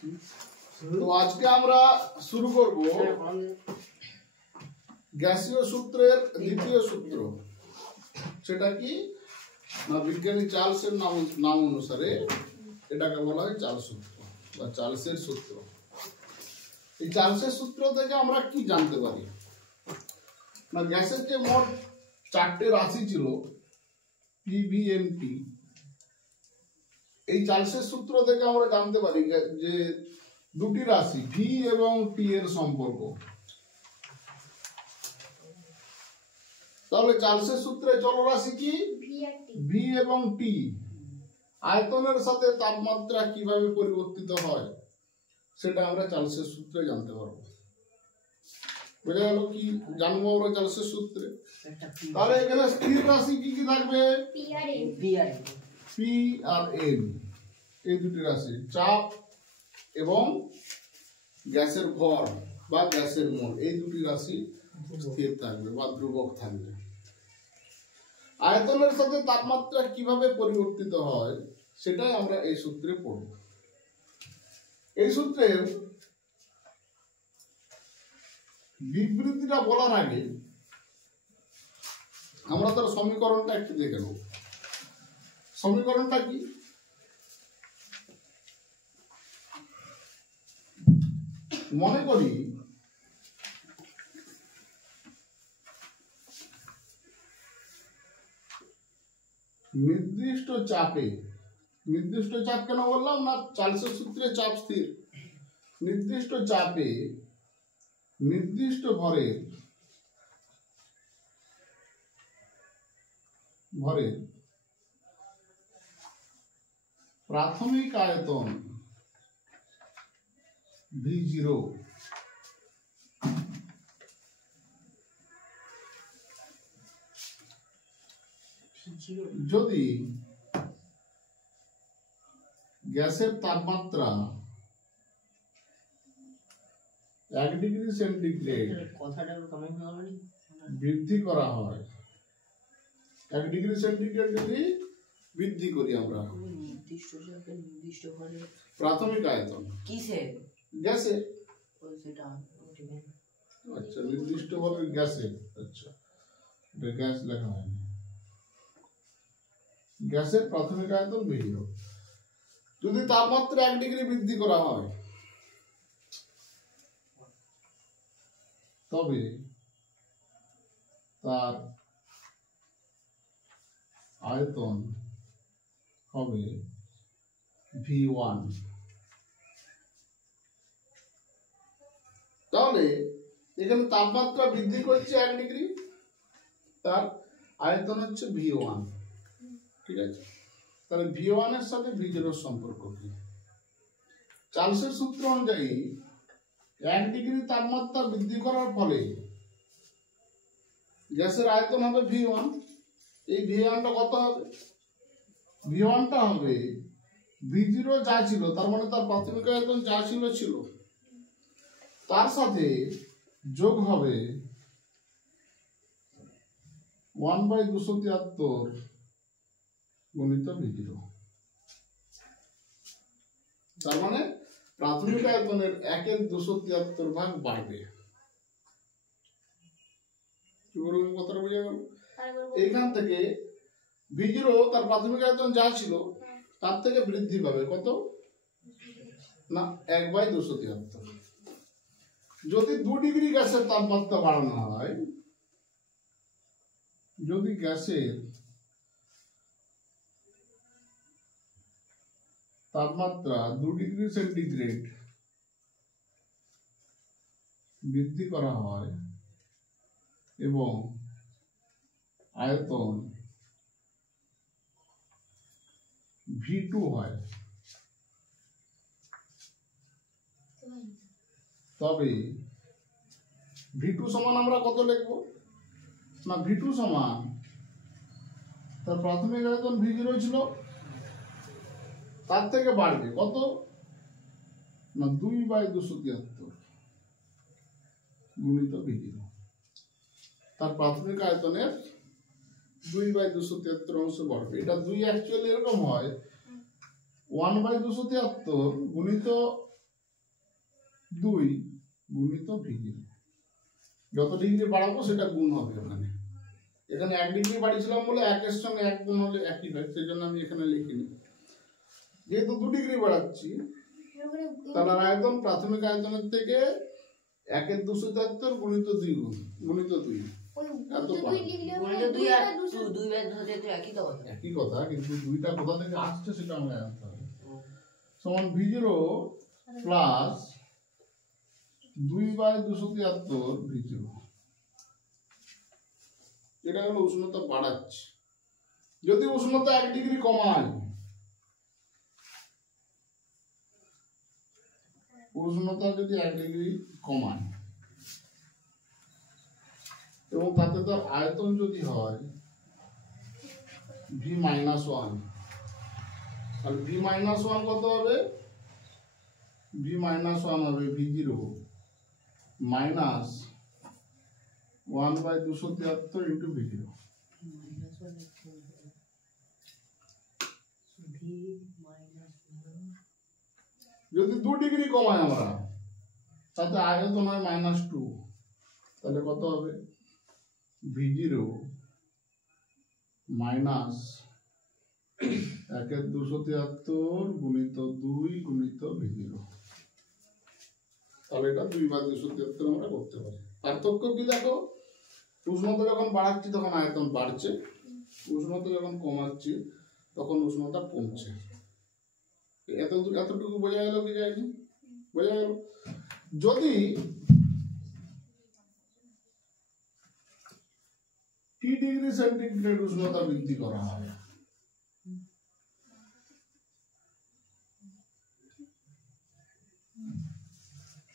তো আজকে আমরা শুরু করব গ্যাসীয় সূত্রের দ্বিতীয় সূত্র। সেটা কি না, বিজ্ঞানী চার্লসের নাম অনুসারে এটাকে বলা হয় চার্লস সূত্র বা চার্লসের সূত্র। এই চার্লসের সূত্র থেকে আমরা কি জানতে পারি না, গ্যাসের যে মোট 4টে রাশি ছিল পি, ভি, এন, টি, এই চার্লসের সূত্র থেকে আমরা জানতে পারি যে দুটি রাশি ভি এবং টি এর সম্পর্ক। তাহলে চার্লসের সূত্রে চলরাশি কি ভি এবং টি আয়তনের সাথে তাপমাত্রা কিভাবে পরিবর্তিত হয় সেটা আমরা চার্লসের সূত্রে জানতে পারবো। বোঝা গেল কি জানবো আমরা চার্লসের সূত্রে? তাহলে এখানে স্থির রাশি কি কি থাকবে? পি আর এন, এই দুটি রাশি চাপ এবং গ্যাসের ভর বা গ্যাসের মোল, এই দুটি রাশি স্থির থাকবে বা ধ্রুবক থাকবে। আয়তনের সাথে তাপমাত্রা কিভাবে পরিবর্তিত হয় সেটাই আমরা এই সূত্রে পড়ব। এই সূত্রের বিবৃতিটা বলার আগে আমরা তার সমীকরণটা একটু দেখে নেব। সমীকরণটা কি? মনে করি নির্দিষ্ট চাপে, নির্দিষ্ট চাপ কেন বললাম না, চার্লসের সূত্রে চাপ স্থির। নির্দিষ্ট চাপে নির্দিষ্ট ভরের প্রাথমিক আয়তন V0 যদি গ্যাসের তাপমাত্রা 1 ডিগ্রি সেন্টিগ্রেড বৃদ্ধি করা হয়, 1 ডিগ্রি সেন্টিগ্রেড যদি বৃদ্ধি করি আমরা প্রাথমিক আয়তন কিসে? গ্যাসে। আচ্ছা, নির্দিষ্ট ভাবে গ্যাসে। আচ্ছা, এটা গ্যাস লেখা হয়নি। গ্যাসের প্রাথমিক আয়তন V0 যদি তাপমাত্রা 1 ডিগ্রি বৃদ্ধি করা হয়, তবে তার আয়তন হবে V1। তাহলে এখানে তাপমাত্রা বৃদ্ধি করছে 1 ডিগ্রি, তার আয়তন হচ্ছে V1। ঠিক আছে, তাহলে V1 এর সাথে V0 এর সম্পর্ক কি? চার্লসের সূত্র অনুযায়ী 1 ডিগ্রি তাপমাত্রা বৃদ্ধি করার ফলে গ্যাসের আয়তন হবে V1। এই V1টা কত হবে? V1টা হবে V0 যা ছিল, তার মানে তার প্রাথমিক আয়তন যা ছিল তার সাথে যোগ হবে 1/273 গুণিত V0। তার মানে প্রাথমিক আয়তনের 1/273 ভাগ বাড়বে। কি বলবো, কথাটা বুঝে গেল? এইখান থেকে V0 তার প্রাথমিক আয়তন যা ছিল তার থেকে বৃদ্ধি পাবে কত না 1/273। যদি 2 ডিগ্রি গ্যাসের তাপমাত্রা বাড়ানো হয়, যদি গ্যাসের তাপমাত্রা 2 ডিগ্রি সেন্টিগ্রেড বৃদ্ধি করা হয় এবং আয়তন V2 হয়, তবে V2 সমান আমরা কত লিখবো না, V2 সমান তার প্রাথমিক আয়তন V0 ছিল, তার থেকে বাড়বে কত না 2/273 গুণিত V0। তার প্রাথমিক আয়তনের 2/273 অংশ বাড়বে। এটা 2 অ্যাকচুয়ালি এরকম হয় 1/273 গুণিত 2 গুণিত v0। যত ডিগ্রি বাড়াবো সেটা গুণ হবে ওখানে। এখানে 1 ডিগ্রি বাড়িয়েছিলাম বলে 1 এর সঙ্গে 1 গুণ হলে একই হয়, সেই জন্য আমি এখানে লিখিনি। যেহেতু 2 ডিগ্রি বাড়াচ্ছি, তাহলে আয়তন প্রাথমিক আয়তনের থেকে 1 এর 273 গুণিত 2 গুণ গুণিত 2 একই কথা, কিন্তু 2টা কোথা থেকে আসছে সেটা আমরা জানতে হবে। সমান v0 প্লাস 2/273 v0। এটা হলো উষ্ণতা বাড়াচ্ছে। যদি উষ্ণতা 1 ডিগ্রি কমায়, উষ্ণতা যদি 1 ডিগ্রি কমায় এবং তাতে তার আয়তন যদি হয় v-1, তাহলে v-1 কত হবে? v-1 হবে v0 মাইনাস 1/273 ইন্টু v0। যদি 2 ডিগ্রি কমাই আমরা, তাতে আয়তন হয় -2, তাহলে কত হবে? v0 মাইনাস 1/273 গুণিত 2 গুণিত v0। তাহলে এটা 2/273 আমরা করতে পারি। পার্থক্য কি দেখো? উষ্ণতা যখন বাড়াচ্ছি তখন আয়তন বাড়ছে, উষ্ণতা যখন কমাচ্ছি তখন উষ্ণতা কমছে। এতটুকু বোঝা গেল কি যায়নি? বোঝা গেল। যদি T ডিগ্রি সেন্টিগ্রেড উষ্ণতা বৃদ্ধি করা হয়,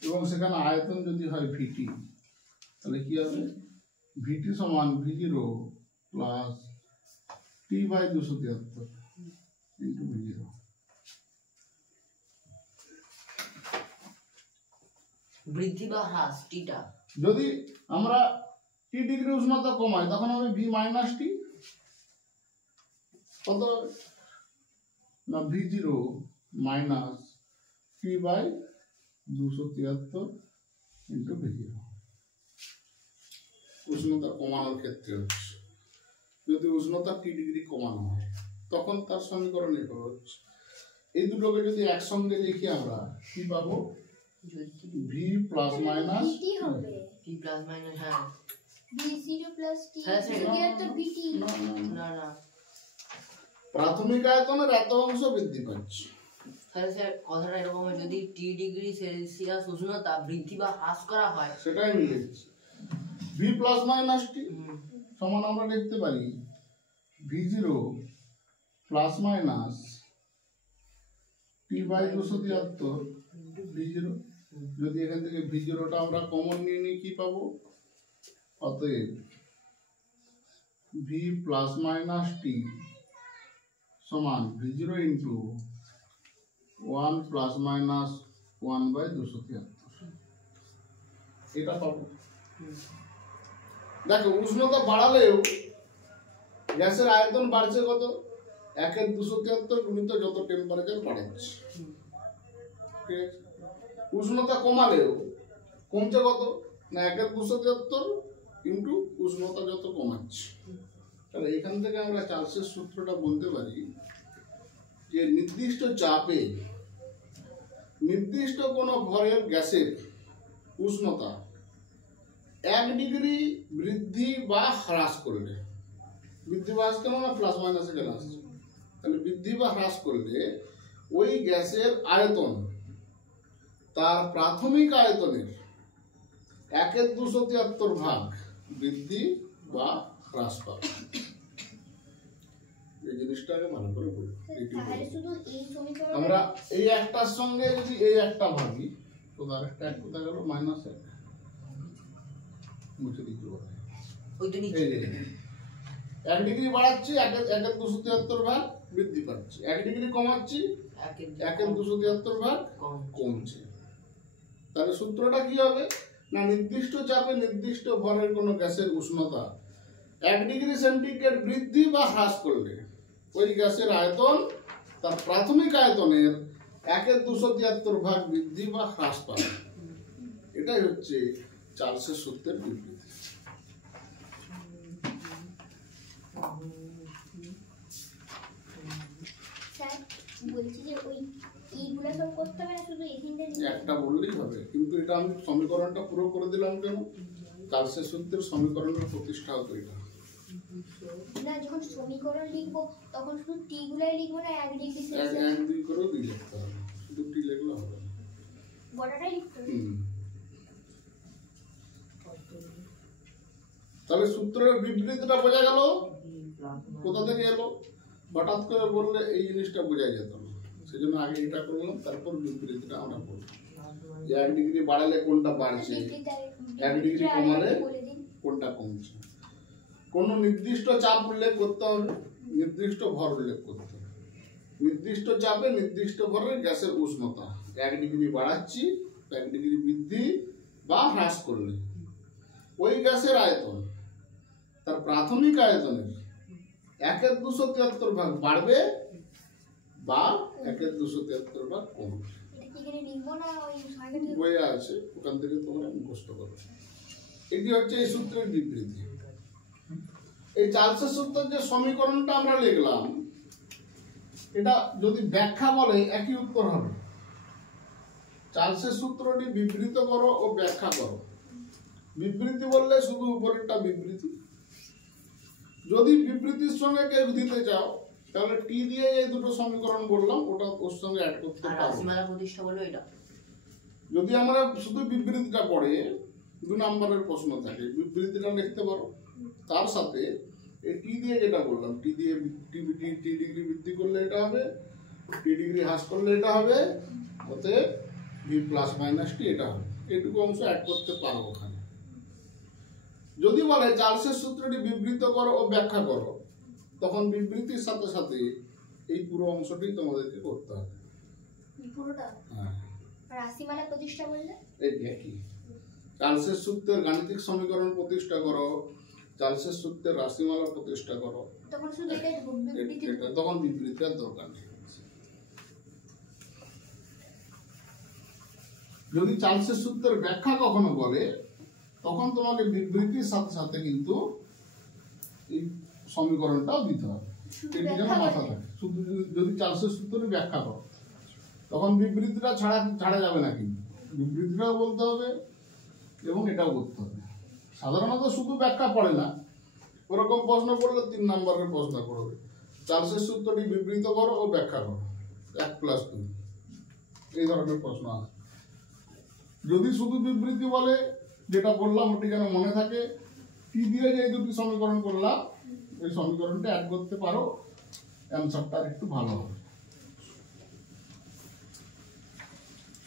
এবং সেখানে আয়তন যদি হয় VT, তাহলে কি হবে? VT সমান v0 plus T/273 into v0। বৃদ্ধি বা হ্রাস টিটা যদি আমরা T ডিগ্রি উষ্ণতা কমাই তখন হবে v-T। কত হবে? না v0 minus T/273 into v0। উষ্ণতা কমানোর ক্ষেত্রে হচ্ছে, যদি উষ্ণতা T ডিগ্রি কমানো হয় তখন তার সমীকরণ এভাবে হচ্ছে। এই দুটোকে যদি একসঙ্গে লিখি আমরা কি পাবো? v প্লাস মাইনাস টি হবে, v প্লাস মাইনাস হ্যাঁ v0 প্লাস t হ্যাঁ, এর তো vt। না না প্রাথমিক আয়তনের এত অংশ বৃদ্ধি পাচ্ছে। তাহলে স্যার কথাটা এরকম হয়, যদি টি ডিগ্রি সেলসিয়াস উষ্ণতা বৃদ্ধি বা হ্রাস করা হয়, সেটাই আমি লিখছি। v প্লাস মাইনাস টি সমান আমরা লিখতে পারি v0 plus minus T/273 v0। যদি এখান থেকে v0টা আমরা কমন নিয়ে নিই কি পাবো? অতএব v প্লাস মাইনাস টি সমান v0 ইন্টু 1 প্লাস মাইনাস 1/273। এটা পাবো। দেখো উষ্ণতা বাড়ালেও গ্যাসের আয়তন বাড়ছে কত? 1/273 গুণিত যত টেম্পারেচার বাড়াচ্ছে। ঠিক আছে। উষ্ণতা কমালেও কমছে কত? না 1/273 ইন্টু উষ্ণতা যত কমাচ্ছে। তাহলে এখান থেকে আমরা চার্লসের সূত্রটা বলতে পারি যে নির্দিষ্ট চাপে নির্দিষ্ট কোনো ভরের গ্যাসের উষ্ণতা 1 ডিগ্রি বৃদ্ধি বা হ্রাস করলে, বৃদ্ধি বা হ্রাস কেন না প্লাস মাইনাসে কেন আসছে, তাহলে বৃদ্ধি বা হ্রাস করলে ওই গ্যাসের আয়তন তার প্রাথমিক আয়তনের 1/273 ভাগ বৃদ্ধি বা হ্রাস পাবে। এই জিনিসটাকে ভালো করে বলি। তাহলে শুধু এই সমীকরণ আমরা এই একটার সঙ্গে যদি এই একটা ভাগি তো আরেকটা এক কোথায় গেল? -1 মুছে দিতে হবে। ওই তো নিচে এই যে 1 ডিগ্রি বাড়াচ্ছি 1/273 ভাগ বৃদ্ধি পাচ্ছে, 1 ডিগ্রি কমাচ্ছি 1/273 ভাগ কমছে। তাহলে সূত্রটা কি হবে? না নির্দিষ্ট চাপে নির্দিষ্ট ভরের কোনো গ্যাসের উষ্ণতা 1 ডিগ্রি সেন্টিগ্রেড বৃদ্ধি বা হ্রাস করলে ওই গ্যাসের আয়তন তার প্রাথমিক আয়তনের 1/273 ভাগ বৃদ্ধি বা হ্রাস পাবে। এটাই হচ্ছে চার্লসের সূত্রের বিবৃতি। স্যার বলছি যে ওই এইগুলো সব করতে হবে না, শুধু এখানটা একটা বললেই হবে, কিন্তু এটা আমি সমীকরণটা পুরো করে দিলাম কেন? চার্লসের সূত্রের সমীকরণের প্রতিষ্ঠা হতো এটা। না, যখন সমীকরণ লিখবো তখন শুধু টি গুলাই লিখবো না, এক ডিগ্রি এক সেলসিয়াস এক দুই করেও দুই লিখতে হবে, শুধু টি লিখলে হবে না। বড়টাই লিখতে হবে। তাহলে সূত্রের বিবৃতিটা বোঝা গেল? কোথা থেকে এলো? হঠাৎ করে বললে এই জিনিসটা বোঝা যেত না, সেজন্য আগে এটা করলাম, তারপর বিবৃতিটা আমরা করলাম। যে 1 ডিগ্রি বাড়ালে কোনটা বাড়ছে, 1 ডিগ্রি কমালে বলে দিন। কোনটা কমছে। কোন নির্দিষ্ট চাপ উল্লেখ করতে হবে, নির্দিষ্ট ভর উল্লেখ করতে হবে। নির্দিষ্ট চাপে নির্দিষ্ট ভরের গ্যাসের উষ্ণতা 1 ডিগ্রি বাড়াচ্ছি, 1 ডিগ্রি বৃদ্ধি বা হ্রাস করলে ওই গ্যাসের আয়তন তার প্রাথমিক আয়তনের 1/273 ভাগ বাড়বে বা 1/273 ভাগ কমবে। এটা কি এখানে লিখবো না ওই সংখ্যাটা? বইয়ে আছে, ওখান থেকে তোমরা মুখস্থ করো। এটি হচ্ছে এই সূত্রের বিবৃতি। এই চার্লসের সূত্রের যে সমীকরণটা আমরা লিখলাম, এটা যদি ব্যাখ্যা বলে একই উত্তর হবে। চার্লসের সূত্রটি বিবৃত করো ও ব্যাখ্যা করো। বিবৃতি বললে শুধু উপরেরটা বিবৃতি। যদি বিবৃতির সঙ্গে কেউ দিতে চাও তাহলে টি দিয়ে এই দুটো সমীকরণ বললাম, ওটা ওর সঙ্গে অ্যাড করতে আর পারো। রাশিমালা প্রতিষ্ঠা বললো এটা। যদি আমরা শুধু বিবৃতিটা পড়ে 2 নম্বরের প্রশ্ন থাকে, বিবৃতিটা লিখতে পারো, তার সাথে এই টি দিয়ে যেটা বললাম, টি দিয়ে টি ডিগ্রি বৃদ্ধি করলে এটা হবে, টি ডিগ্রি হ্রাস করলে এটা হবে, অতএব ভি প্লাস মাইনাস টি এটা হবে। এইটুকু অংশ অ্যাড করতে পারো ওখানে। যদি বলে চার্লসের সূত্রটি বিবৃত করো ও ব্যাখ্যা করো, তখন বিবৃতির সাথে সাথে এই পুরো অংশটি তোমাদেরকে করতে হবে। পুরোটা। হ্যাঁ, আর রাশিমালা প্রতিষ্ঠা বললে এই একই। চার্লসের সূত্রের গাণিতিক সমীকরণ প্রতিষ্ঠা করো, চার্লসের সূত্রের রাশিমালা প্রতিষ্ঠা করো, তখন শুধু এটাই বিবৃতি। এটা তখন বিবৃতির দরকার নেই। যদি চার্লসের সূত্রের ব্যাখ্যা কখনো বলে, তখন তোমাকে বিবৃতির সাথে সাথে কিন্তু এই সমীকরণটাও দিতে হবে। শুধু এটি যেন ব্যাখ্যা মাথা বলে। থাকে। শুধু যদি চার্লসের সূত্রের ব্যাখ্যা করো, তখন বিবৃতিটা ছাড়া যাবে না, কিন্তু বিবৃতিটাও বলতে হবে এবং এটাও করতে হবে। সাধারণত শুধু ব্যাখ্যা পড়ে না, ওরকম প্রশ্ন পড়লে 3 নম্বরের প্রশ্ন করবে, চার্লসের সূত্রটি বিবৃত করো ও ব্যাখ্যা করো 1+2, এই ধরনের প্রশ্ন আসে। যদি শুধু বিবৃতি বলে, যেটা বললাম ওটি যেন মনে থাকে, টি দিয়ে যে দুটি সমীকরণ করলাম, ওই সমীকরণটা অ্যাড করতে পারো, অ্যান্সারটা একটু ভালো হবে।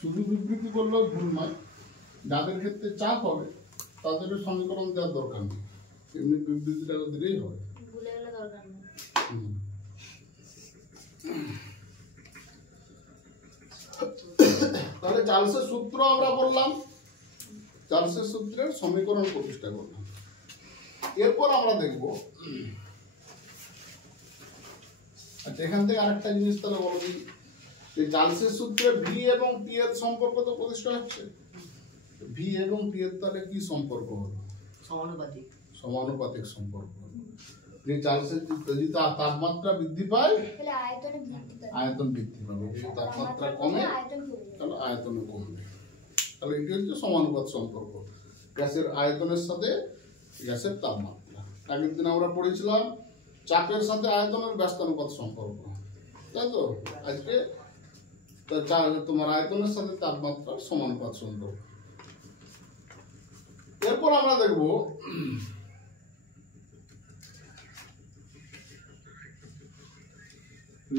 শুধু বিবৃতি করলেও ভুল নয়, যাদের ক্ষেত্রে চাপ হবে তাদের সমীকরণ দেওয়ার দরকার নেই, এমনি বিবৃতিটা দিলেই হবে। ভুলে গেলে দরকার নেই। তাহলে চার্লসের সূত্র আমরা বললাম, চার্লসের সূত্রের সমীকরণ প্রতিষ্ঠা করলাম। এরপর আমরা দেখব, আচ্ছা এখান থেকে আরেকটা জিনিস তাহলে বলো দিই, যে চার্লসের সূত্রে ভি এবং টি এর সম্পর্ক তো প্রতিষ্ঠা হচ্ছে। ভি এবং টি এর তাহলে কি সম্পর্ক হলো? সমানুপাতিক। সমানুপাতিক সম্পর্ক হলো। যে চার্লসের যদি তাপমাত্রা বৃদ্ধি পায়, তাহলে আয়তনে বৃদ্ধি পাবে। আয়তন বৃদ্ধি পাবে, যদি তাপমাত্রা কমে আয়তন কমে যাবে। তাহলে আয়তনও কমবে। তাহলে এটি হচ্ছে সমানুপাত সম্পর্ক, গ্যাসের আয়তনের সাথে গ্যাসের তাপমাত্রা। আগের দিন আমরা পড়েছিলাম চাপের সাথে আয়তনের ব্যস্তানুপাত সম্পর্ক, তাই তো? আজকে তোমার আয়তনের সাথে তাপমাত্রার সমানুপাত সম্পর্ক। এরপর আমরা দেখব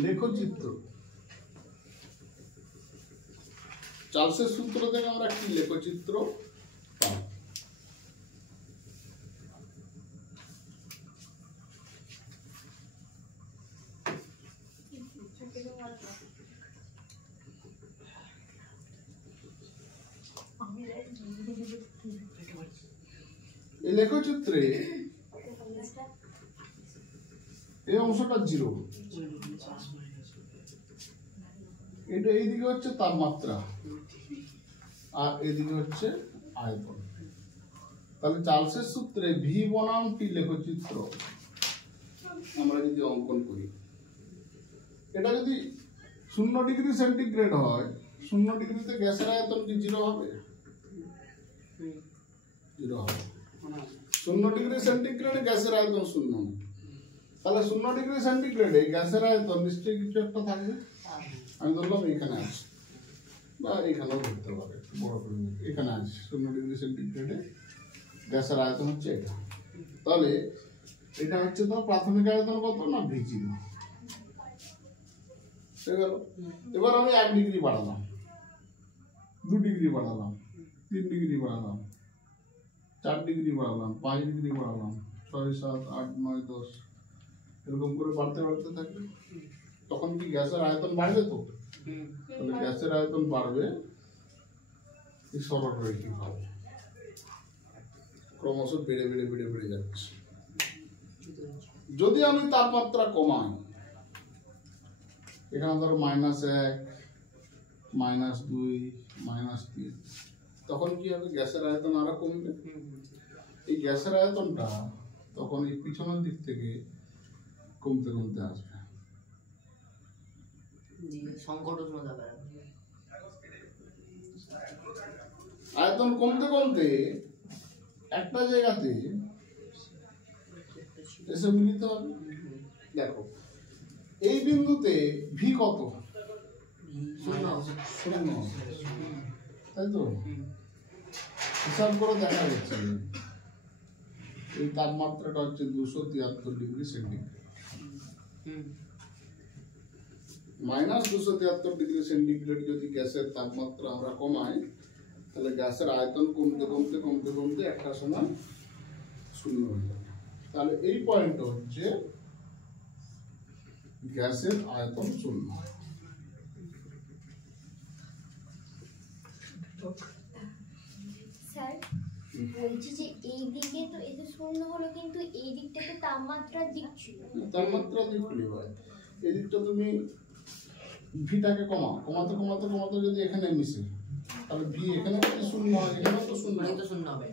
লেখচিত্র। চার্লসের সূত্র থেকে আমরা কি লেখচিত্র পাই? এই লেখচিত্রে এই অংশটা 0, এটা এইদিকে হচ্ছে তাপমাত্রা আর এইদিকে হচ্ছে আয়তন। তাহলে চার্লসের সূত্রে ভি বনাম টি লেখচিত্র আমরা যদি অঙ্কন করি, এটা যদি 0 ডিগ্রি সেন্টিগ্রেড হয়, 0 ডিগ্রিতে গ্যাসের আয়তন কি 0 হবে? 0 হবে। 0 ডিগ্রি সেন্টিগ্রেডে গ্যাসের আয়তন 0। তাহলে 0 ডিগ্রি সেন্টিগ্রেডে গ্যাসের আয়তন নিশ্চয়ই কিছু একটা থাকবে। আমি ধরলাম এখানে আছে, বা এখানেও ধরতে পারে, বড় করে এখানে আছে 0 ডিগ্রি সেন্টিগ্রেডে গ্যাসের আয়তন হচ্ছে এটা। তাহলে এটা হচ্ছে তো প্রাথমিক আয়তন কত না V0 হয়ে গেল। এবার আমি 1 ডিগ্রি বাড়ালাম, 2 ডিগ্রি বাড়ালাম, 3 ডিগ্রি বাড়ালাম, 4 ডিগ্রি বাড়ালাম, 5 ডিগ্রি বাড়ালাম, 6, 7, 8, 9, 10 এরকম করে বাড়তে বাড়তে থাকবে। তখন কি গ্যাসের আয়তন বাড়বে? তো তাহলে গ্যাসের আয়তন বাড়বে এই সরলরৈখিক ভাবে, ক্রমশ বেড়ে বেড়ে বেড়ে বেড়ে যাচ্ছে। যদি আমি তাপমাত্রা কমাই, এখানে ধরো -1, -2, -3, তখন কি হবে? গ্যাসের আয়তন আরো কমবে। এই গ্যাসের আয়তনটা তখন এই পিছনের দিক থেকে কমতে কমতে আসবে। সংকট উষ্ণতা বাড়বে। আয়তন কমতে কমতে একটা জায়গাতে এসে মিলিত হবে। দেখো এই বিন্দুতে ভি কত? 0, তাই তো? হিসাব করে দেখা যাচ্ছে এই তাপমাত্রাটা হচ্ছে 273 ডিগ্রি সেন্টিগ্রেড। -273 ডিগ্রি সেন্টিগ্রেড যদি গ্যাসের তাপমাত্রা আমরা কমাই, তাহলে গ্যাসের আয়তন কমতে কমতে কমতে কমতে একটা সময় 0 হয়ে যাবে। তাহলে এই পয়েন্ট হচ্ছে গ্যাসের আয়তন 0। স্যার বলছি যে এই দিকে তো এতে 0 হলো, কিন্তু এই দিকটাতে তাপমাত্রার দিক ছিল। তাপমাত্রা দিক হলে হয় এই দিকটা তুমি ভিটাকে কমাতে কমাতে কমাতে যদি এখানে মিশে, তাহলে ভি এখানে যদি 0 হয়, এখানেও তো 0 মানে তো শূন্য হবে।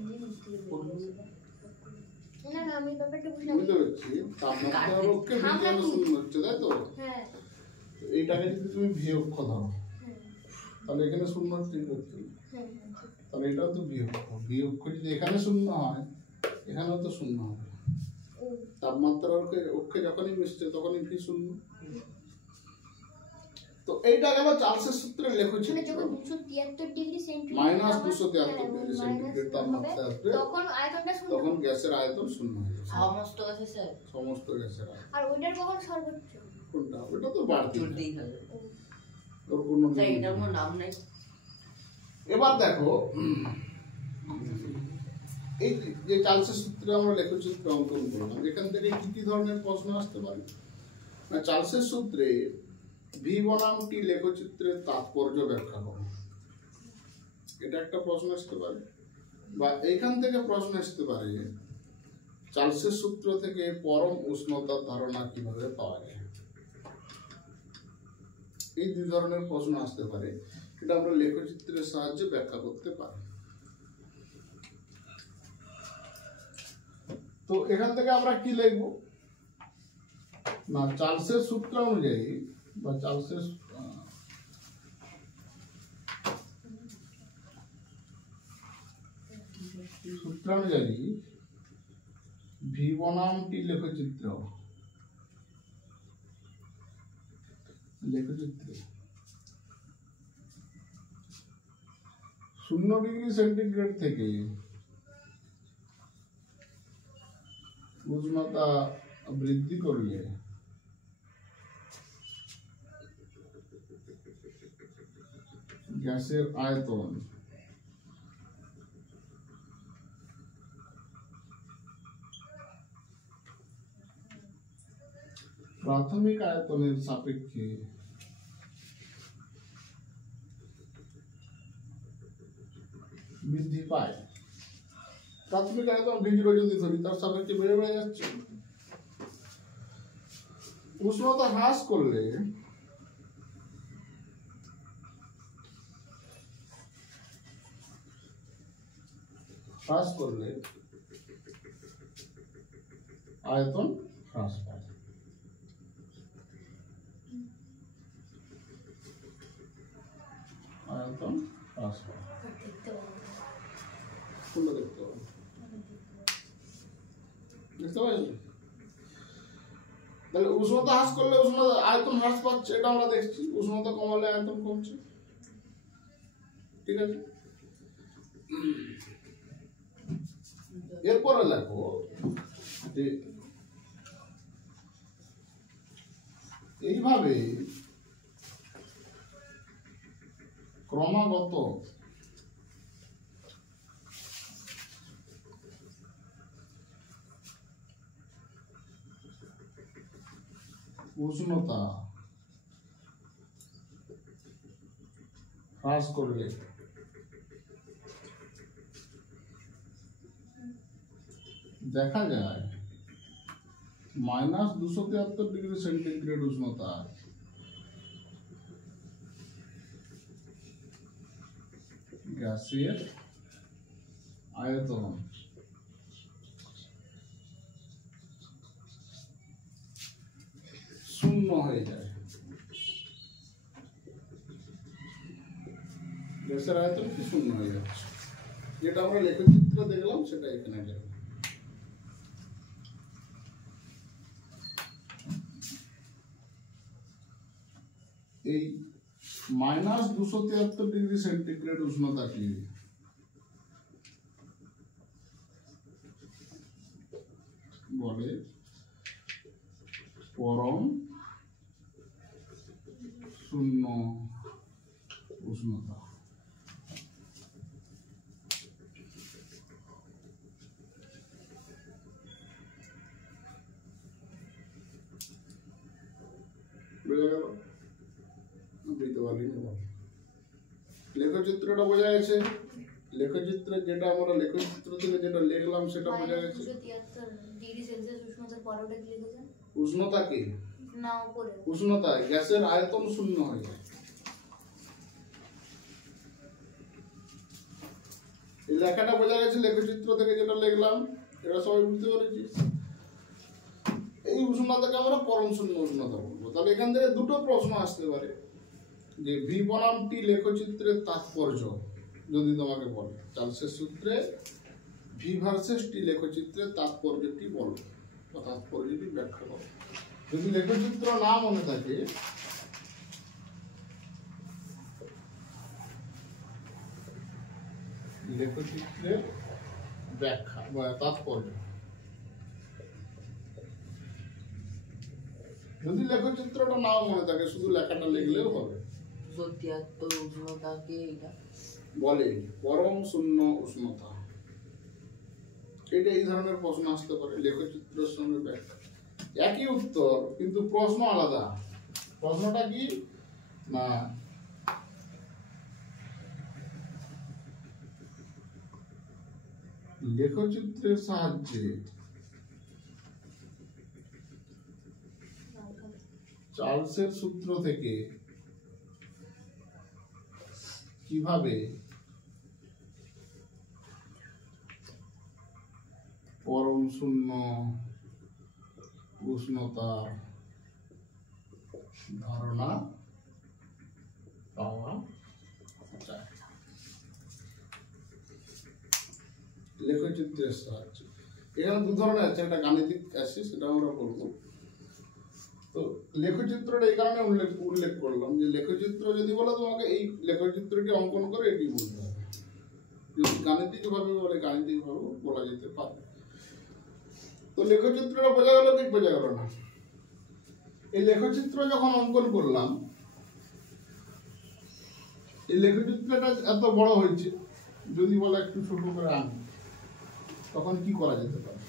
না না, আমি ব্যাপারটা বুঝলাম। বুঝতে পারছি, তাপমাত্রার পক্ষে ভি কেন 0 হচ্ছে, তাই তো? হ্যাঁ। এইটাকে যদি তুমি ভি অক্ষ ধরো, তাহলে এখানে 0 হচ্ছে, তাহলে এটাও তো ভি অক্ষ। ভি অক্ষ যদি এখানে 0 হয়, এখানেও তো 0 হবে। তাপমাত্রার অক্ষে যখনই মিশছে তখনই ভি 0। তো এইটা গেল চার্লসের সূত্রের লেখচিত্র। যখন 273 ডিগ্রি সেন্টিগ্রেড -273 ডিগ্রি সেন্টিগ্রেড তাপমাত্রা আসবে, তখন আয়তনটা 0, তখন গ্যাসের আয়তন 0 হয়ে যাবে। সমস্ত গ্যাসে স্যার? সমস্ত গ্যাসের আয়তন। আর ওইটার কখন সর্বোচ্চ? কোনটা? ওটা তো বাড়তি হবে। ওর কোনো স্যার এটার কোনো নাম নাই? এবার দেখো এই যে চার্লসের সূত্রে আমরা লেখচিত্র অঙ্কন করলাম, এখান থেকে কি কি ধরনের প্রশ্ন আসতে পারে না? চার্লসের সূত্রে ভি বনাম টি লেখচিত্রের তাৎপর্য ব্যাখ্যা করো, এটা একটা প্রশ্ন আসতে পারে। বা এইখান থেকে প্রশ্ন আসতে পারে চার্লসের সূত্র থেকে পরম উষ্ণতার ধারণা কিভাবে পাওয়া যায়। এই দুই ধরনের প্রশ্ন আসতে পারে, এটা আমরা লেখচিত্রের সাহায্যে ব্যাখ্যা করতে পারি। তো এখান থেকে আমরা কি লিখব না, চার্লসের সূত্র অনুযায়ী বা চার্লসের সূত্র অনুযায়ী ভি বনাম টি লেখচিত্রে 0 ডিগ্রি সেন্টিগ্রেড থেকে উষ্ণতা বৃদ্ধি করলে গ্যাসের আয়তন প্রাথমিক আয়তনের সাপেক্ষে বৃদ্ধি পায়। প্রাথমিক আয়তন V0 যদি ধরি, তার সাপেক্ষে বেড়ে বেড়ে যাচ্ছে। উষ্ণতা হ্রাস করলে হ্রাস করলে আয়তন হ্রাস পায়। আয়তন হ্রাস পায়। কোনটা দেখতে পাবেন? দেখতে পাচ্ছেন? তাহলে উষ্ণতা হ্রাস করলে উষ্ণতা আয়তন হ্রাস পাচ্ছে, এটা আমরা দেখছি। উষ্ণতা কমালে আয়তন কমছে। ঠিক আছে, এরপরে লেখো যে এইভাবে ক্রমাগত উষ্ণতা হ্রাস করলে দেখা যায় -273°C উষ্ণতা গ্যাসের আয়তন শূন্য হয়ে যায়। গ্যাসের আয়তন কি শূন্য হয়ে যাচ্ছে, যেটা আমরা লেখচিত্র দেখলাম সেটা এখানে যাবে। এই -273°C উষ্ণতাকে বলে পরম শূন্য উষ্ণতা। বোঝা গেল? বুঝতে পারলি না? লেখচিত্রটা বোঝা গেছে। লেখচিত্র যেটা আমরা লেখচিত্র থেকে যেটা লিখলাম সেটা বোঝা গেছে। -273°C উষ্ণতার পরে ওটা কি লিখেছেন? উষ্ণতা কি না, উপরে উষ্ণতা গ্যাসের আয়তন শূন্য হয়ে যায়। এই লেখাটা বোঝা গেছে লেখচিত্র থেকে যেটা লিখলাম, এটা সবাই বুঝতে পেরেছি। এই উষ্ণতাকে আমরা পরম শূন্য উষ্ণতা বলবো। তাহলে এখান থেকে দুটো প্রশ্ন আসতে পারে যে ভি বনাম টি লেখচিত্রের তাৎপর্য যদি তোমাকে বলে, চার্লসের সূত্রে ভি ভার্সেস টি লেখচিত্রের তাৎপর্যটি বলো বা তাৎপর্যটি ব্যাখ্যা করো। যদি লেখচিত্র না মনে থাকে লেখচিত্রের ব্যাখ্যা বা তাৎপর্য, যদি লেখচিত্রটা নাও মনে থাকে শুধু লেখাটা লিখলেও হবে। 273 উষ্ণতাকে এটা বলে পরম শূন্য উষ্ণতা। এটা এই ধরনের প্রশ্ন আসতে পারে লেখচিত্রের সঙ্গে ব্যাখ্যা। একই উত্তর কিন্তু প্রশ্ন আলাদা। প্রশ্নটা কি না, লেখচিত্রের সাহায্যে চার্লসের সূত্র থেকে কিভাবে পরম শূন্য উষ্ণতা ধারণা পাওয়া যায় লেখচিত্রের সাহায্যে। এখানে দু ধরনের আছে, একটা গাণিতিক আছে সেটা আমরা বলবো। তো লেখচিত্রটা এই কারণে উল্লেখ করলাম যে লেখচিত্র যদি বলো তোমাকে এই লেখচিত্রটি অঙ্কন করে এটি বলতে হবে। যদি গাণিতিক ভাবে বলে গাণিতিক ভাবে বলা যেতে পারে। তো লেখচিত্রটা বোঝা গেল কি বোঝা গেল না? এই লেখচিত্র যখন অঙ্কন করলাম, এই লেখচিত্রটা এত বড় হয়েছে, যদি বলে একটু ছোট করে আনি তখন কি করা যেতে পারে?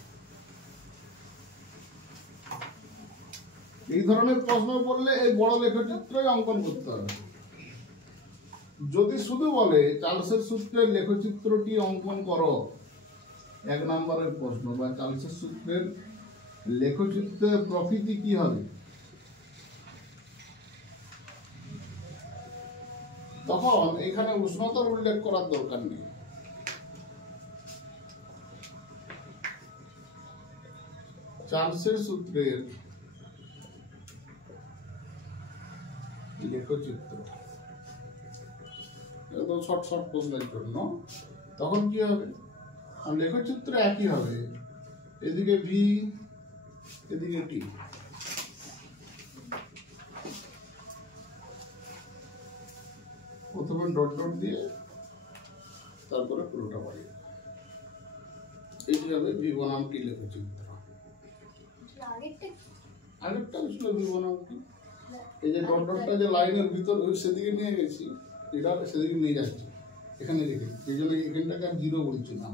এই ধরনের প্রশ্ন বললে এই বড় লেখচিত্রই অঙ্কন করতে হবে। যদি শুধু বলে চার্লসের সূত্রের লেখচিত্রটি অঙ্কন করো, 1 নম্বরের প্রশ্ন, বা চার্লসের সূত্রের লেখচিত্রের প্রকৃতি কি হবে, তখন এখানে উষ্ণতার উল্লেখ করার দরকার নেই। চার্লসের সূত্রের লেখচিত্র, একদম শর্ট শর্ট প্রশ্নের জন্য, তখন কি হবে? আর লেখচিত্র একই হবে, এদিকে ভি এদিকে টি। প্রথমে ডট ডট দিয়ে তারপরে পুরোটা বাড়িয়ে, এটি হবে ভি বনাম টি লেখচিত্র। আরেকটা ছিল ভি বনাম টি, এই যে ডট ডটটা যে লাইনের ভিতর সেদিকে নিয়ে গেছি, এটা সেদিকে নিয়ে যাচ্ছি, এখানে রেখে, এই জন্য এখানটাকে আর জিরো বলছি না,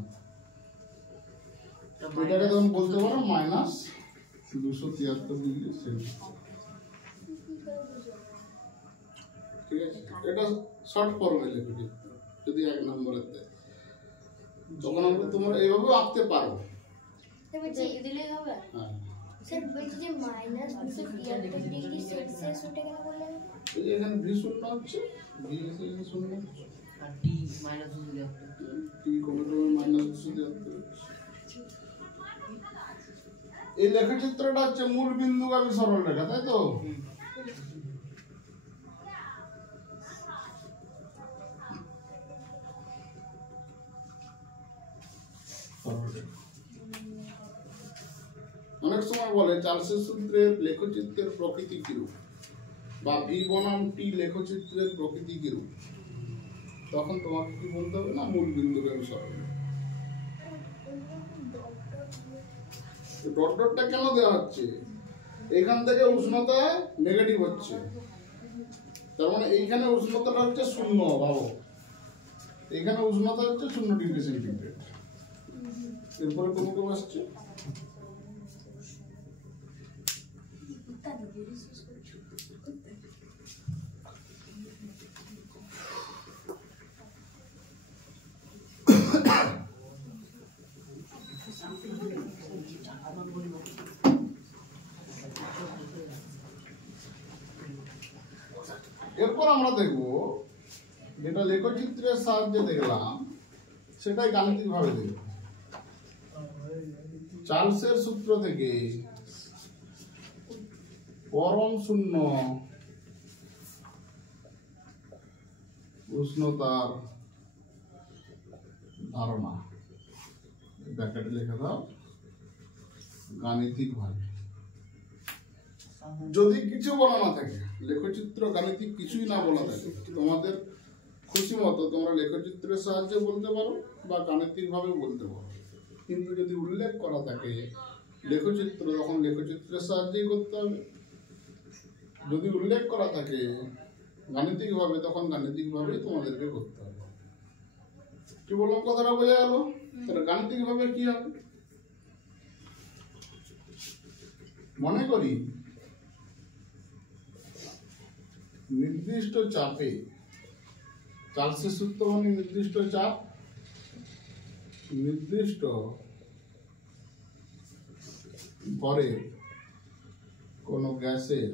এটাকে তখন বলতে পারো মাইনাস 273 ডিগ্রি সেলসিয়াস। ঠিক আছে, এটা শর্ট ফর্মে লেখচিত্র যদি 1 নম্বরের দেয়, তখন আমরা তোমরা এইভাবে আঁকতে পারো। দিলেই হবে। হ্যাঁ, স্যার বলছি যে মাইনাস 273 ডিগ্রি সেলসিয়াস ওটা কেন বললেন? এই যে এখানে ভি শূন্য হচ্ছে, ভি এখানে শূন্য হচ্ছে, আর টি মাইনাস 273, টি কমে কমে মাইনাস 273। এই লেখচিত্রটা হচ্ছে মূল বিন্দুগামী সরল রেখা, তাই তো? অনেক সময় বলে চার্লসের সূত্রের লেখচিত্রের প্রকৃতি কিরূপ, বা ভি বনাম টি লেখচিত্রের প্রকৃতি কিরূপ, তখন তোমাকে কি বলতে হবে না মূল বিন্দুগামী সরল। ডট ডটটা কেন দেওয়া হচ্ছে? এখান থেকে উষ্ণতা নেগেটিভ হচ্ছে, তার মানে এইখানে উষ্ণতাটা হচ্ছে 0, ভাবো এখানে উষ্ণতা হচ্ছে 0 ডিগ্রি সেন্টিগ্রেড, এরপরে কোন কোন আসছে এরপর আমরা দেখব যেটা লেখচিত্রের সাহায্যে দেখলাম সেটাই গাণিতিক ভাবে দেখব। চার্লসের সূত্র থেকে পরম শূন্য উষ্ণতার ধারণা, ব্র্যাকেটে লিখে দাও গাণিতিক ভাবে। যদি কিছু বলা না থাকে, লেখচিত্র গাণিতিক কিছুই না বলা থাকে, তোমাদের খুশি মতো তোমরা লেখচিত্রের সাহায্যে বলতে পারো বা গাণিতিক ভাবে বলতে পারো, কিন্তু যদি উল্লেখ করা থাকে লেখচিত্র, তখন লেখচিত্রের সাহায্যেই করতে হবে। যদি উল্লেখ করা থাকে গাণিতিক ভাবে, তখন গাণিতিক ভাবেই তোমাদেরকে করতে হবে। কি বললাম, কথাটা বোঝা গেল? তাহলে গাণিতিক ভাবে কি হবে? মনে করি নির্দিষ্ট চাপে, চার্লসের সূত্র মানে নির্দিষ্ট চাপ, নির্দিষ্ট ভরে কোন গ্যাসের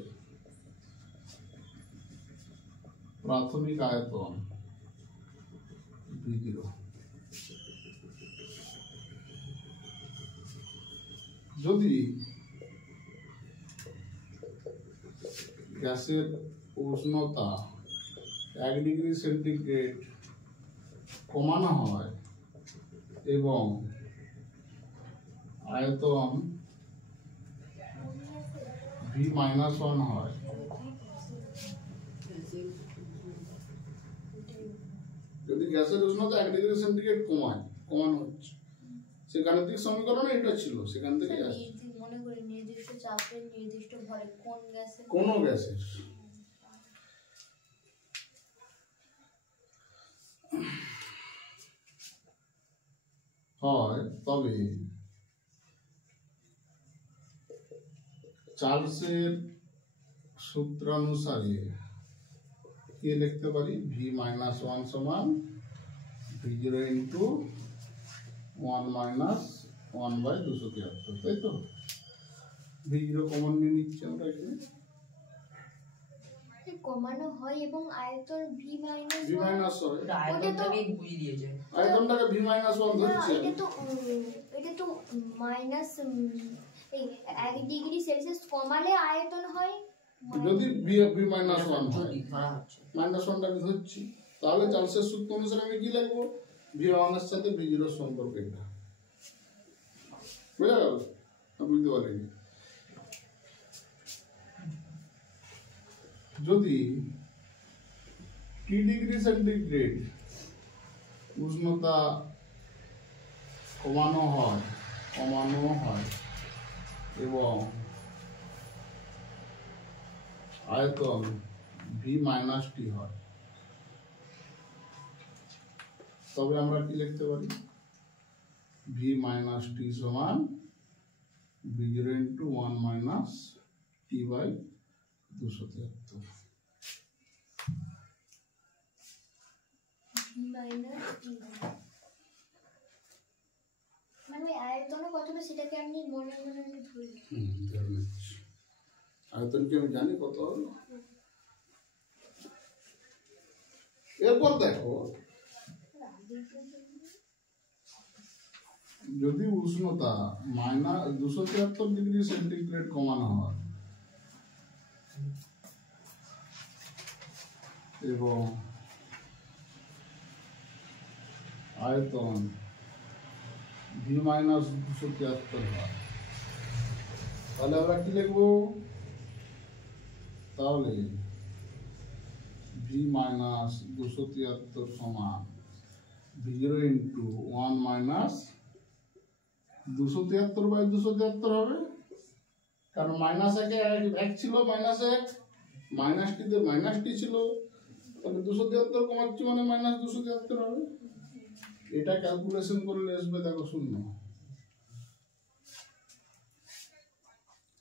প্রাথমিক আয়তন V0, যদি গ্যাসের উষ্ণতা 1 ডিগ্রি সেন্টিগ্রেড কমানো হয় এবং আয়তন V-1 হয়, যদি গ্যাসের উষ্ণতা 1 ডিগ্রি সেন্টিগ্রেড কমানো হচ্ছে, সে গাণিতিক সমীকরণে এটা ছিল, সেখান থেকে আসে। মনে করি নির্দিষ্ট চাপের নির্দিষ্ট ভরে কোন গ্যাসের হয়, তবে চার্লসের সূত্রানুসারে কি লিখতে পারি? V-1 সমান V0 ইন্টু 1 মাইনাস 1/273, তাই তো? V0 কমন নিয়ে নিচ্ছে আমরা এখানে, কমানো হয় এবং আয়তন V- হয়, এটা আয়তনটাকেই বুঝিয়ে দিয়েছে। আয়তনটাকে V-1 ধরছে। এটা তো মাইনাস এই 1 ডিগ্রি সেলসিয়াস কমালে আয়তন হয় যদি বি মাইনাস ওয়ান হয়, যদি ধরা হচ্ছে মাইনাস ওয়ানটা আমি ধরছি, তাহলে চার্লসের সূত্র অনুসারে আমি কি লিখবো? ভি ওয়ানের সাথে ভি জিরোর সম্পর্ক এটা। বুঝা গেল? বুঝতে পারিনি। যদি টি ডিগ্রি সেন্টিগ্রেড উষ্ণতা কমানো হয় এবং আয়তন ভি মাইনাস টি হয়, তবে আমরা কি লিখতে পারি? ভি মাইনাস টি সমান V zero into 1 minus T by 273। Minus T মানে আয়তন কত হবে সেটাকে আপনি মনে মনে ধরে ধরে নিচ্ছি। আয়তন কি আমি জানি কত হবে? এরপর দেখো, যদি উষ্ণতা মাইনাস 273 ডিগ্রি সেন্টিগ্রেড কমানো হয় এবং আয়তন ভি মাইনাস 273 হয়, তাহলে আমরা কি লিখবো? তাহলে ভি মাইনাস 273 সমান V zero into 1 minus 273 by 273 হবে, কারণ মাইনাস একে এক ছিল, মাইনাস এক, মাইনাস টিতে মাইনাস টি ছিল, তাহলে 273 কমাচ্ছি মানে মাইনাস 273 হবে। এটা ক্যালকুলেশন করলে আসবে দেখো শূন্য,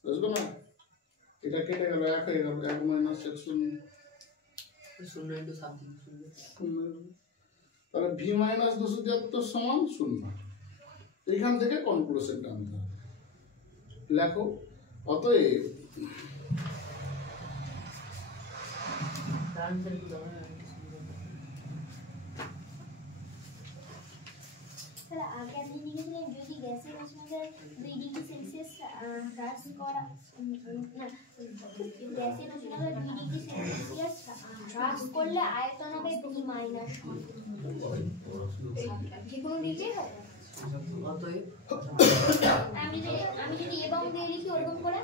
আসবে না? এটা কেটে গেল, এক হয়ে গেল, 1 মাইনাস 1 শূন্য, 0 ইনটু সামথিং 0। তাহলে ভি মাইনাস 273 সমান শূন্য। এখান থেকে কনক্লুশন টানতে হবে। লেখো, অতএব তাহলে আগে আপনি লিখেছিলেন যদি গ্যাসের উষ্ণতা 2 ডিগ্রি সেলসিয়াস হ্রাস করা না গ্যাসের উষ্ণতা 2 ডিগ্রি সেলসিয়াস হ্রাস করলে আয়তন হবে ভি মাইনাস যে কোনো দিলেই হয়। অতএব আমি যদি এবং দিয়ে লিখি ওরকম করে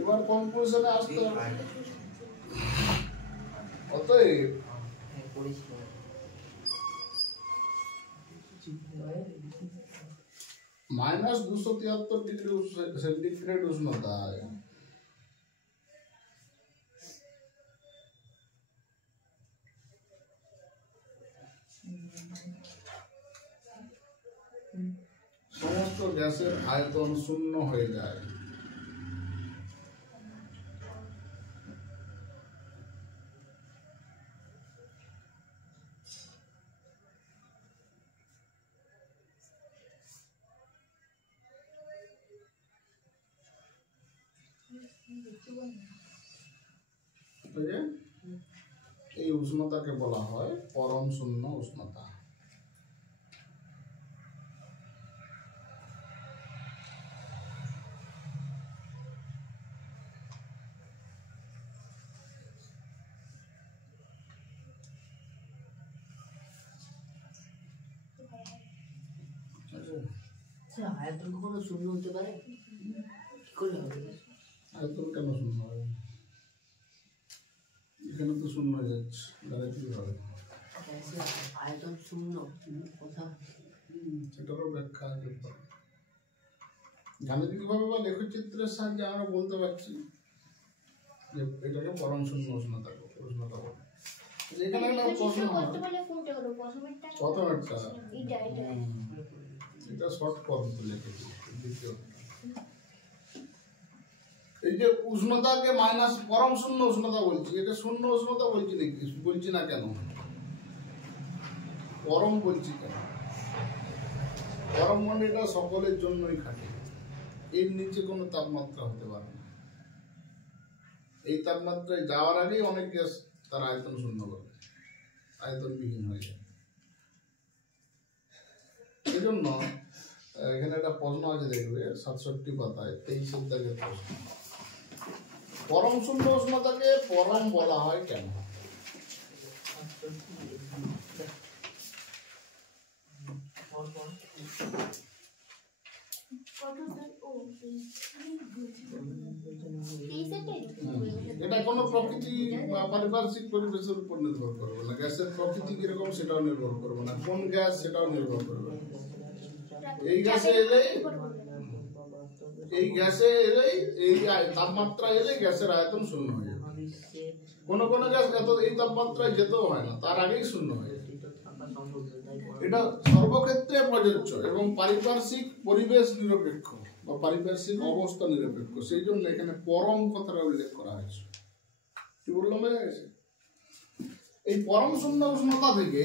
এবার কনক্লুশনে আসতে হবে। অতএব মাইনাস 273 ডিগ্রি সেন্টিগ্রেড উষ্ণতায় সমস্ত গ্যাসের আয়তন শূন্য হয়ে যায়। এই উষ্ণতাকে বলা হয় পরম শূন্য উষ্ণতা। আয়তন কখনো শূন্য হতে পারে? কি করে হবে? আয়তন কেন শূন্য হবে? এখানে তো শূন্য হয়ে যাচ্ছে, ডাইরেক্টলি হবে। আয়তন শূন্য কোথাও? সেটারও ব্যাখ্যা আছে। গাণিতিকভাবে বা লেখচিত্রের সাহায্যে আমরা বলতে পারছি যে এটাকে পরম শূন্য উষ্ণতা বলে। এখানে একটা প্রশ্ন হয়, প্রথমেরটা এটা শর্ট ফর্ম লিখেছি, দ্বিতীয়টা এই যে উষ্ণতাকে মাইনাস পরম শূন্য উষ্ণতা বলছি, এটা শূন্য উষ্ণতা বলছি নাকি? বলছি না কেন? পরম বলছি কেন? পরম মানে এটা সকলের জন্যই খাটে, এর নিচে কোনো তাপমাত্রা হতে পারে না। এই তাপমাত্রায় যাওয়ার আগেই অনেক গ্যাস তার আয়তন শূন্য করে, আয়তনবিহীন হয়ে যায়। সেই জন্য এখানে একটা প্রশ্ন আছে দেখবে 67 পাতায় 23 দাগের প্রশ্ন, পরম শূন্য উষ্ণতাকে পরম বলা হয় কেন? এটা কোনো প্রকৃতি বা পারিপার্শ্বিক পরিবেশের উপর নির্ভর করবে না, গ্যাসের প্রকৃতি কিরকম সেটাও নির্ভর করবে না, কোন গ্যাস সেটাও নির্ভর করবে না। এই গ্যাসে এলেই এই তাপমাত্রা এলে গ্যাসের আয়তন শূন্য হয়ে যাবে। কোন কোন গ্যাস এত এই তাপমাত্রায় যেতেও হয় না, তার আগেই শূন্য হয়ে যায়। এটা সর্বক্ষেত্রে প্রযোজ্য এবং পারিপার্শ্বিক পরিবেশ নিরপেক্ষ বা পারিপার্শ্বিক অবস্থা নিরপেক্ষ, সেই জন্য এখানে পরম কথাটা উল্লেখ করা হয়েছে। কি বললাম বোঝা গেছে? এই পরম শূন্য উষ্ণতা থেকে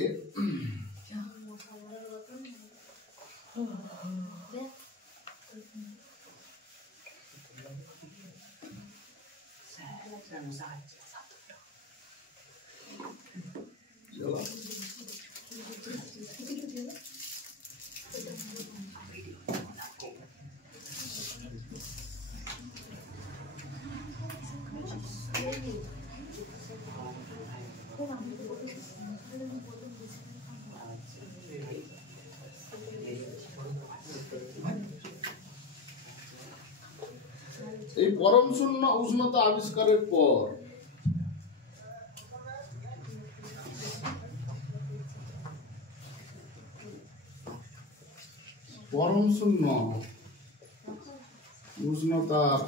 এই পরম শূন্য উষ্ণতা আবিষ্কারের পর পরম শূন্য উষ্ণতার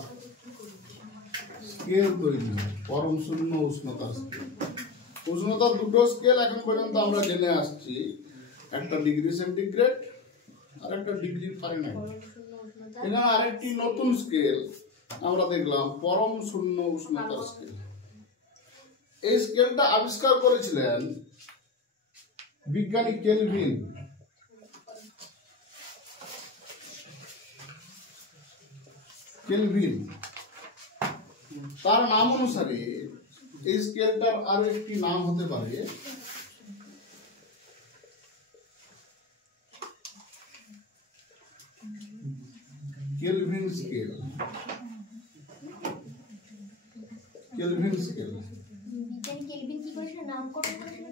স্কেল তৈরি হয়। পরম শূন্য উষ্ণতার স্কেল, উষ্ণতার দুটো স্কেল এখন পর্যন্ত আমরা জেনে আসছি, একটা ডিগ্রি সেন্টিগ্রেড আর একটা ডিগ্রি ফারেনহাইট। এখানে আরেকটি নতুন স্কেল আমরা দেখলাম, পরম শূন্য উষ্ণতার স্কেল। এই স্কেলটা আবিষ্কার করেছিলেন বিজ্ঞানী কেলভিন। তার নাম অনুসারে এই স্কেলটার আর একটি নাম হতে পারে Kelvin scale. Kelvin scale Kelvin কি করেছিল, নামকরণ করেছিল?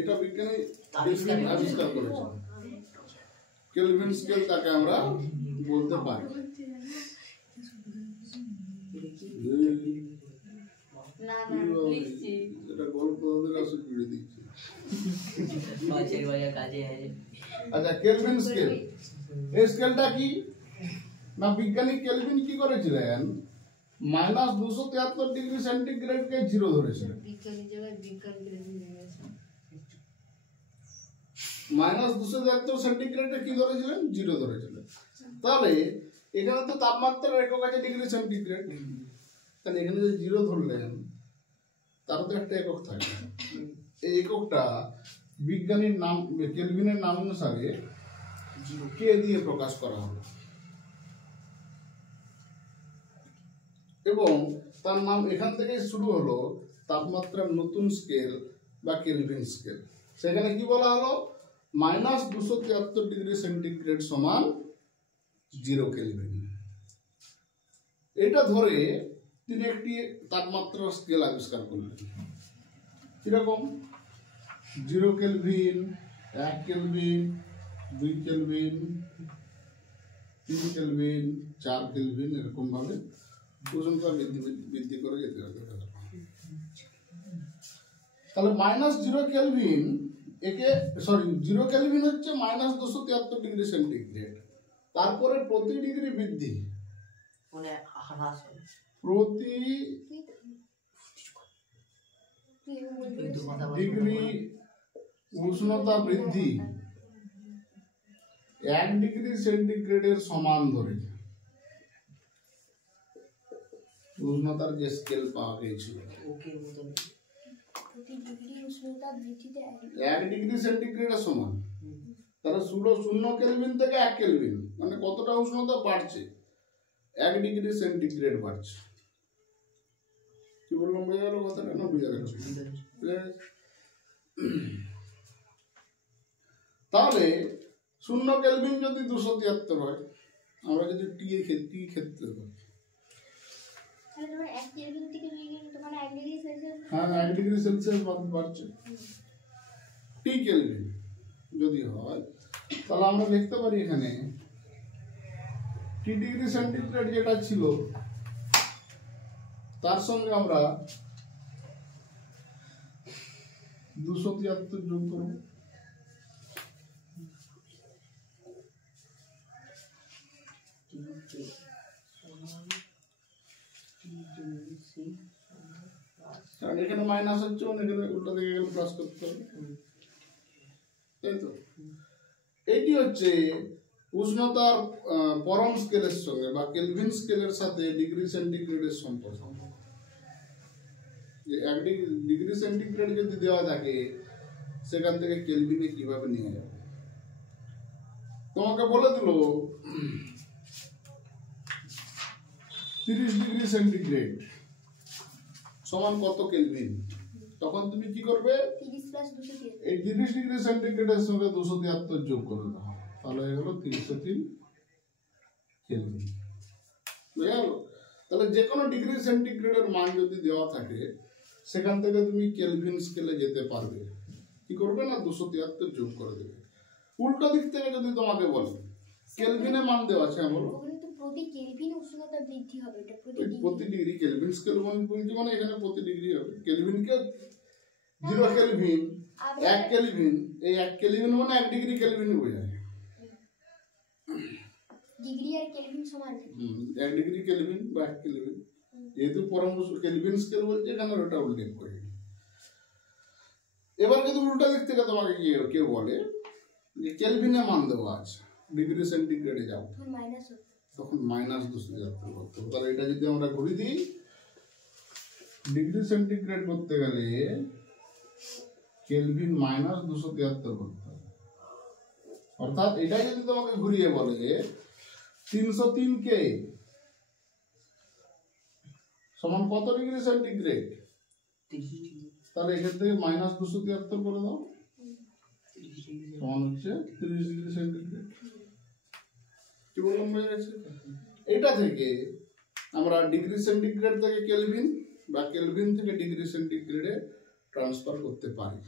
এটা বিজ্ঞানী আবিষ্কার করেছেন। কেলভিন স্কেল তাকে আমরা বলতে পারি। এটা গল্প কাছে পিড়ে দিচ্ছে। আচ্ছা, কেলভিন স্কেল, এই স্কেলটা কি না, বিজ্ঞানী কেলভিন কি করেছিলেন, -273 ডিগ্রি সেন্টিগ্রেডকে জিরো ধরেছিলেন। -273 সেন্টিগ্রেডে কি ধরেছিলেন, জিরো ধরেছিলেন। তাহলে এখানে তো তাপমাত্রার একক আছে ডিগ্রি সেন্টিগ্রেড, তাহলে এখানে যে জিরো ধরলেন তার তো একটা একক থাকে। এই এককটা বিজ্ঞানীর নাম কেলভিনের নাম অনুসারে কে দিয়ে প্রকাশ করা হলো এবং তার নাম এখান থেকে শুরু হলো তাপমাত্রার নতুন স্কেল বা কেলভিন স্কেল। সেখানে কি বলা হলো, -273 ডিগ্রি সেন্টিগ্রেড সমান 0 কেলভিন। এটা ধরে তিনি একটি তাপমাত্রার স্কেল আবিষ্কার করলেন। কিরকম, 0 Kelvin, 1 Kelvin, 2 Kelvin, 3 Kelvin, 4 Kelvin, এরকম ভাবে উষ্ণতা বৃদ্ধি করে যেতে হবে। তাহলে -0 কেলভিন একে 0 কেলভিন হচ্ছে -273 ডিগ্রি সেন্টিগ্রেড। তারপরে প্রতি ডিগ্রি বৃদ্ধি, প্রতি ডিগ্রি উষ্ণতা বৃদ্ধি 1 ডিগ্রি সেন্টিগ্রেডের সমান ধরে উষ্ণতার যে স্কেল পাওয়া গিয়েছিল, 1 ডিগ্রি সেন্টিগ্রেডের সমান। তাহলে 0 কেলভিন থেকে 1 কেলভিন মানে কতটা উষ্ণতা বাড়ছে, 1 ডিগ্রি সেন্টিগ্রেড বাড়ছে। কি বললাম, বোঝা গেল কথাটা না? বোঝা গেল। তাহলে 0 কেলভিন যদি 273 হয়, আমরা যদি টি ক্ষেত্রে ধরি, তাহলে তোমার 1 কেলভিন থেকে 2 কেলভিন তোমার 1 ডিগ্রি সেলসিয়াস, হ্যাঁ 1 ডিগ্রি সেলসিয়াস বাড়ছে। টি কেলভিন যদি হয় তাহলে আমরা লিখতে পারি এখানে টি ডিগ্রি সেন্টিগ্রেড যেটা ছিল তার সঙ্গে আমরা 273 যোগ করব। কারণ এখানে মাইনাস হচ্ছে, এখানে উল্টা দিকে গেলে প্লাস করতে হবে, তাই তো? এইটি হচ্ছে উষ্ণতার পরম স্কেলের সঙ্গে বা কেলভিন স্কেলের সাথে ডিগ্রি সেন্টিগ্রেডের সম্পর্ক। যে 1 ডিগ্রি সেন্টিগ্রেড যদি দেওয়া থাকে সেখান থেকে কেলভিনে কিভাবে নিয়ে যাবে। তোমাকে বলে দিল 30 ডিগ্রি সেন্টিগ্রেড সমান কত কেলভিন, তখন তুমি কি করবে? 30 প্লাস 273, এই 30 ডিগ্রি সেন্টিগ্রেডের সঙ্গে 273 যোগ করে দাও, তাহলে হয়ে গেল 303 কেলভিন। বুঝা গেল? তাহলে যে কোনো ডিগ্রি সেন্টিগ্রেডের মান যদি দেওয়া থাকে সেখান থেকে তুমি কেলভিন স্কেলে যেতে পারবে। কি করবে না, 273 যোগ করে দেবে। উল্টো দিক থেকে যদি তোমাকে বলে কেলভিনে মান দেওয়া আছে, বলো ওখানে তো প্রতি কেলভিন উষ্ণতা বৃদ্ধি হবে, এটা প্রতি ডিগ্রি কেলভিন স্কেল বলছি মানে এখানে প্রতি ডিগ্রি হবে। কেলভিনকে 0 কেলভিন 1 কেলভিন, এই 1 কেলভিন মানে 1 ডিগ্রি কেলভিন বোঝায়। ডিগ্রি আর কেলভিন সমান, 1 ডিগ্রি কেলভিন বা 1 কেলভিন, যেহেতু পরম কেলভিন স্কেল বলছে এখানে ওটা উল্লেখ করি। এবার যদি উল্টা দিক থেকে তোমাকে কেউ বলে যে কেলভিনে মান দেওয়া আছে, ডিগ্রি সেন্টিগ্রেডে যাও, মাইনাস হবে, তখন মাইনাস 273 করতে হবে। তাহলে এটা যদি আমরা ঘুরি দিই, ডিগ্রি সেন্টিগ্রেড করতে গেলে কেলভিন মাইনাস 273 করতে হবে। অর্থাৎ এটা যদি তোমাকে ঘুরিয়ে বলে 303 কে সমান কত ডিগ্রি সেন্টিগ্রেড, তাহলে এখান থেকে মাইনাস 273 করে দাও, সমান হচ্ছে 30 ডিগ্রি সেন্টিগ্রেড। কি বললাম, হয়ে গেছে? এটা থেকে আমরা ডিগ্রি সেন্টিগ্রেড থেকে কেলভিন বা কেলভিন থেকে ডিগ্রি সেন্টিগ্রেডে ট্রান্সফার করতে পারি।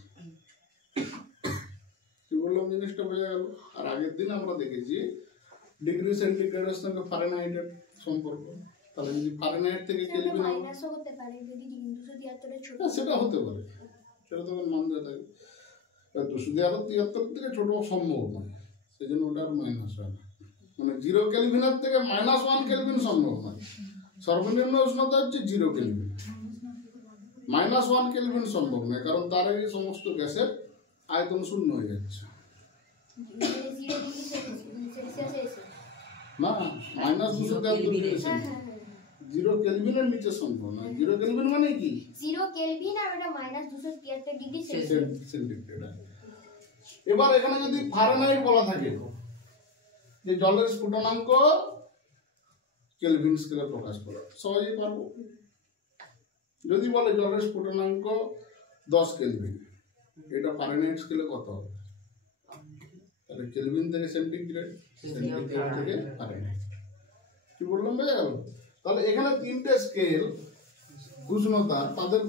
কি বললাম, জিনিসটা বোঝা গেল? আর আগের দিন আমরা দেখেছি ডিগ্রি সেন্টিগ্রেডের সঙ্গে ফারেনহাইটের সম্পর্ক। তাহলে যদি ফারেনহাইট থেকে কেলভিন মাইনাসও হতে পারে যদি 273 এর ছোট, সেটা হতে পারে, সেটা তখন মান দেওয়া থাকে। 273 থেকে ছোট সম্ভব নয়, সেই জন্য ওটা আর মাইনাস হয় না। মানে 0 কেলভিনের থেকে -1 কেলভিন সম্ভব নয়। সর্বনিম্ন উষ্ণতা হচ্ছে 0 কেলভিন, -1 কেলভিন সম্ভব নয়, কারণ তার আগে সমস্ত গ্যাসের আয়তন শূন্য হয়ে যাচ্ছে। 0 ডিগ্রি সেলসিয়াসে এসে না, -273 0 কেলভিনের নিচে সম্ভব নয়। 0 কেলভিন মানে কি? 0 কেলভিন আর এটা -273 ডিগ্রি সেন্টিগ্রেড। এবার এখানে যদি ফারেনহাইট বলা থাকে যে জলের স্ফুটনাঙ্ক কেলভিন স্কেলে প্রকাশ করা, সহজেই পারবো। যদি বলে জলের স্ফুটনাঙ্ক 10 কেলভিন, এটা ফারেনহাইট স্কেলে কত হবে? তাহলে কেলভিন থেকে সেন্টিগ্রেড, সেন্টিগ্রেড থেকে ফারেনহাইট। কি বললাম, বোঝা গেল? তাহলে এখানে 3টে স্কেল উষ্ণতা, তাদের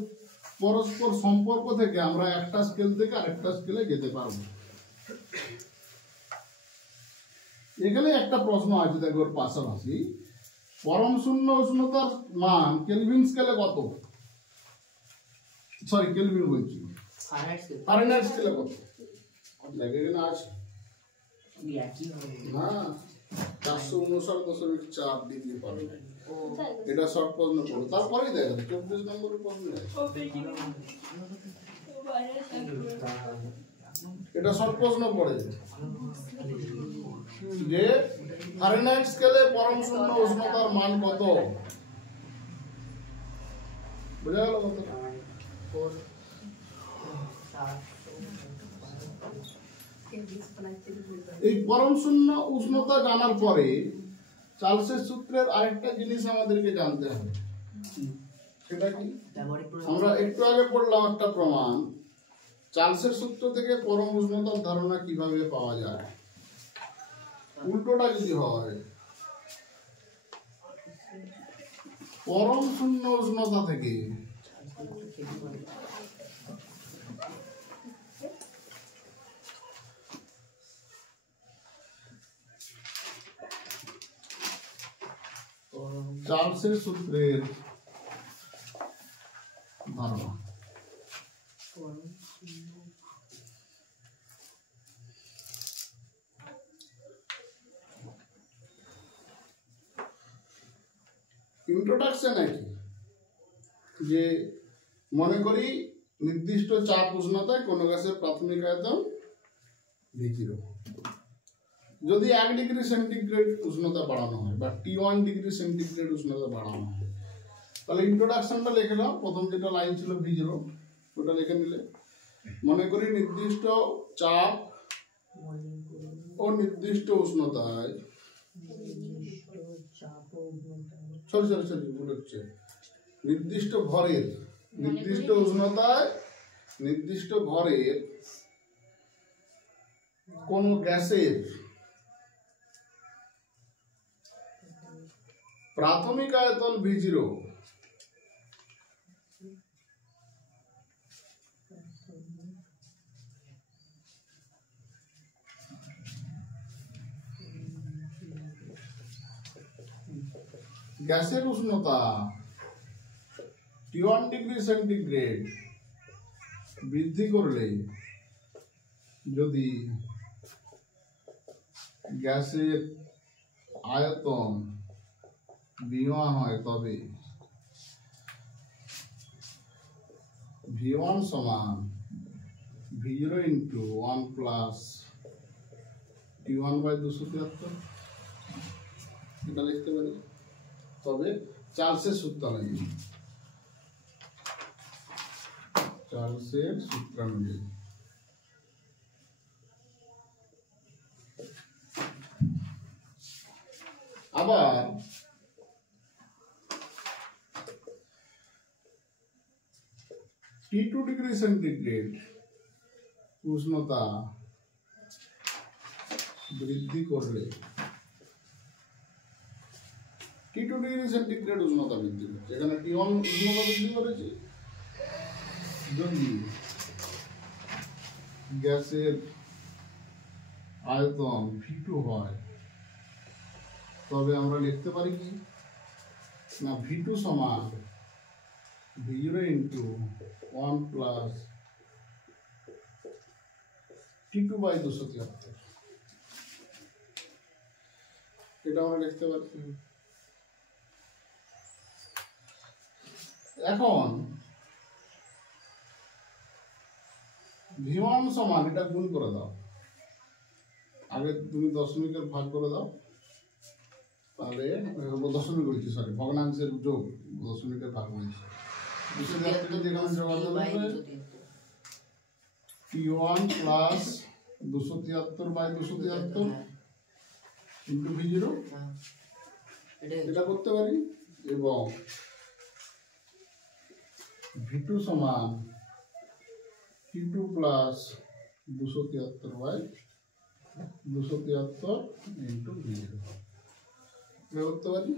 পরস্পর সম্পর্ক থেকে আমরা একটা স্কেল থেকে আরেকটা স্কেলে যেতে পারবো। এখানে একটা প্রশ্ন আছে, দেখো ওর পাশাপাশি, পরম শূন্য উষ্ণতার মান কেলভিন স্কেলে কত? সরি, কেলভিন বলছি, ফারেনহাইট স্কেলে কত? দেখে এখানে আছে না, 459.4 ডিগ্রি ফারেনহাইট। এটা শর্ট প্রশ্ন করো, তারপরেই দেখা যাবে 24 নম্বরের প্রশ্ন। এটা শর্ট প্রশ্ন পড়ে যে ফারেনহাইট স্কেলে পরম শূন্য উষ্ণতার মান কত? বুঝা গেল কত? এই পরম শূন্য উষ্ণতা জানার পরে চার্লসের সূত্রের আরেকটা জিনিস আমাদেরকে জানতে হবে। সেটা কি? আমরা একটু আগে পড়লাম একটা প্রমাণ, চার্লসের সূত্র থেকে পরম উষ্ণতার ধারণা কিভাবে পাওয়া যায়। উল্টোটা যদি হয় পরম শূন্য উষ্ণতা থেকে চার্লসের সূত্রের ধারণা ইন্ট্রোডাকশন কি যে মনে করি নির্দিষ্ট চাপ উষ্ণতায় কোনো গ্যাসের প্রাথমিক আয়তন V0 যদি 1 ডিগ্রি সেন্টিগ্রেড উষ্ণতা বাড়ানো হয় বা T1 ডিগ্রি সেন্টিগ্রেড উষ্ণতা বাড়ানো হয় তাহলে ইন্ট্রোডাকশনটা লিখে নাও। প্রথম যেটা লাইন ছিল V0 ওটা লিখে নিলে মনে করি নির্দিষ্ট চাপ ও নির্দিষ্ট উষ্ণতায় ভুল হচ্ছে নির্দিষ্ট ভরের নির্দিষ্ট উষ্ণতায় নির্দিষ্ট ভরের কোন গ্যাসের প্রাথমিক আয়তন V0 গ্যাসের উষ্ণতা T1 ডিগ্রি সেন্টিগ্রেড বৃদ্ধি করলে যদি গ্যাসের আয়তন V1 হয় তবে V1 সমান V0 into 1 plus T1 by 273 এটা লিখতে পারি। তবে চার্লসের সূত্র অনুযায়ী আবার T2 ডিগ্রি সেন্টিগ্রেড উষ্ণতা বৃদ্ধি করলে T2 ডিগ্রি সেন্টিগ্রেড উষ্ণতা বৃদ্ধি করছে, এখানে T1 উষ্ণতা বৃদ্ধি করেছি। যদি গ্যাসের আয়তন V2 হয় তবে আমরা লিখতে পারি কি না V2 সমান V0 into 1 plus T2 by 273 এটা আমরা লিখতে পারি। এখন V1 সমান এটা গুণ করে দাও, আগে তুমি দশমিকের ভাগ করে দাও, তাহলে দশমিক বলছি সরি ভগ্নাংশের যোগ দশমিকের ভাগ বলছি T1 plus 273 by 273 into V0 এটা করতে পারি এবং V2 সমান T2 plus 273 by 273 into V0 এটা করতে পারি।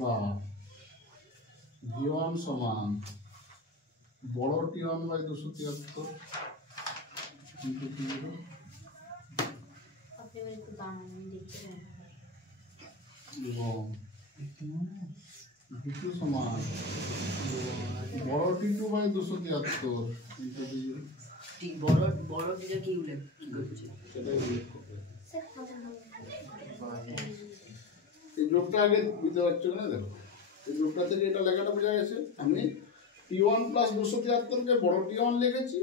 বা V1 সমান বড় T1 বাই 273 ইন্টু V0 এবং V2 সমান বড় T2 বাই 273 ইন্টু V0 বড় টিটা কি উল্লেখ করছে সেটাই উল্লেখ করবে। এই যোগটা আগে বুঝতে পারছো না? দেখো এই যোগটা থেকে এটা লেখাটা বোঝা গেছে। আমি T1 প্লাস 273 কে বড় T1 লিখেছি,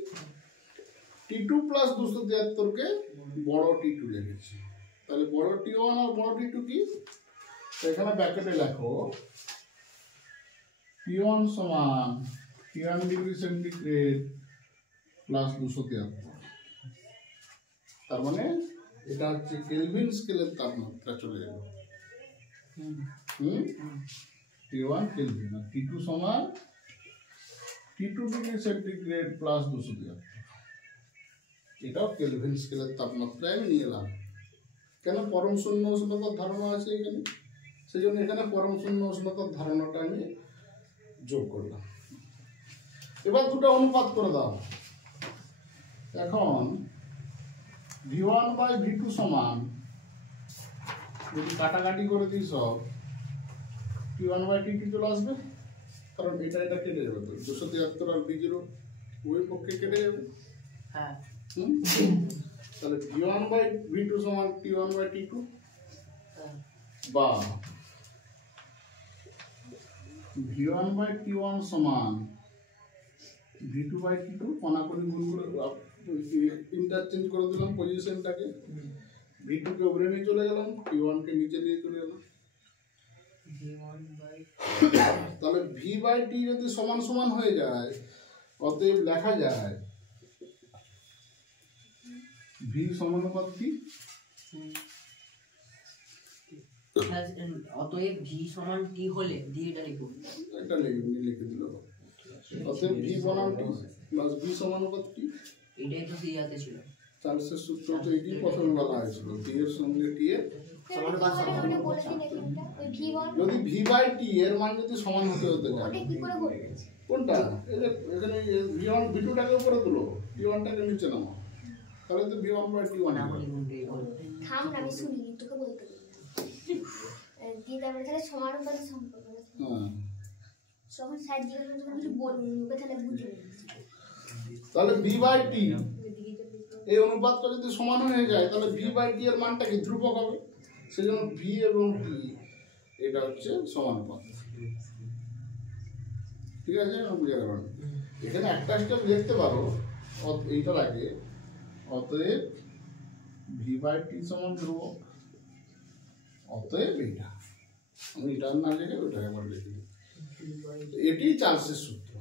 T2 প্লাস 273 কে বড় T2 লিখেছি। তাহলে বড় T1 আর বড় T2 কি? এখানে ব্র্যাকেটে লেখো T1 সমান T1 ডিগ্রি সেন্টিগ্রেড প্লাস 273, তার মানে এটা হচ্ছে কেলভিন স্কেলের তাপমাত্রা চলে গেল। T1 কেলভিন আর T2 সমান T2 ডিগ্রি সেন্টিগ্রেড প্লাস 273। এটাও কেলভিন স্কেলের তাপমাত্রায় আমি নিয়ে এলাম। কেন? পরম শূন্য উষ্ণতার ধারণা আছে এখানে, সেই জন্য এখানে পরম শূন্য উষ্ণতার ধারণাটা আমি যোগ করলাম। এবার দুটো অনুপাত করে দাও। এখন V1/V2 সমান, যদি কাটাকাটি করে দিই সব, T1/T2 চলে আসবে, কারণ এটা কেটে যাবে। তো 273 আর B0 ওই পক্ষে কেটে যাবে। হ্যাঁ তাহলে V1/V2 সমান T1/T2, বা V1/T1 সমান V2/T2, কোনাকুনি গুণ করে ইন্টারচেঞ্জ করে দিলাম পজিশনটাকে। V2 কে উপরে নিয়ে চলে গেলাম, T1 কে নিচে নিয়ে চলে গেলাম। তাহলে V/T যদি সমান সমান হয়ে যায়, অতএব লেখা যায় V সমানুপাত কি? অতএব ভি সমান টি হলে দিয়ে এটা লিখুন, এটা লিখে দিল। অতএব V বনাম T প্লাস V সমানুপাত কি? এটাই তো সিরিয়াতে ছিল। চার্লসের সূত্র তো এটি প্রথমে বলা হয়েছিল, T এর সঙ্গে T এর সমানুপাত সমান। যদি V/T এর মান যদি সমান হতে যায়, কোনটা? এই যে এখানে V1 V2টাকে উপরে তুলো, T1টাকে নিচে নামাও, তাহলে তো V1/T1 থাম না, আমি শুনি তোকে বলতে দিয়ে তারপরে তাহলে সমানুপাতের সম্পর্ক। হ্যাঁ, তখন স্যার জিজ্ঞাসা করতে কিছু বলবো মুখে, তাহলে বুঝবে। তাহলে V/T এই অনুপাতটা যদি সমান হয়ে যায়, তাহলে V/T এর মানটা কি? ধ্রুবক হবে। সেজন্য V এবং T এটা হচ্ছে সমানুপাত। ঠিক আছে, বুঝে গেল? এখানে একটা স্টেপ দেখতে পারো এইটার আগে, অতএব V/T সমান ধ্রুবক, অতএব এইটা আমি এটা না লিখে ওইটা একবার লিখে দিই। এটি চার্লসের সূত্র।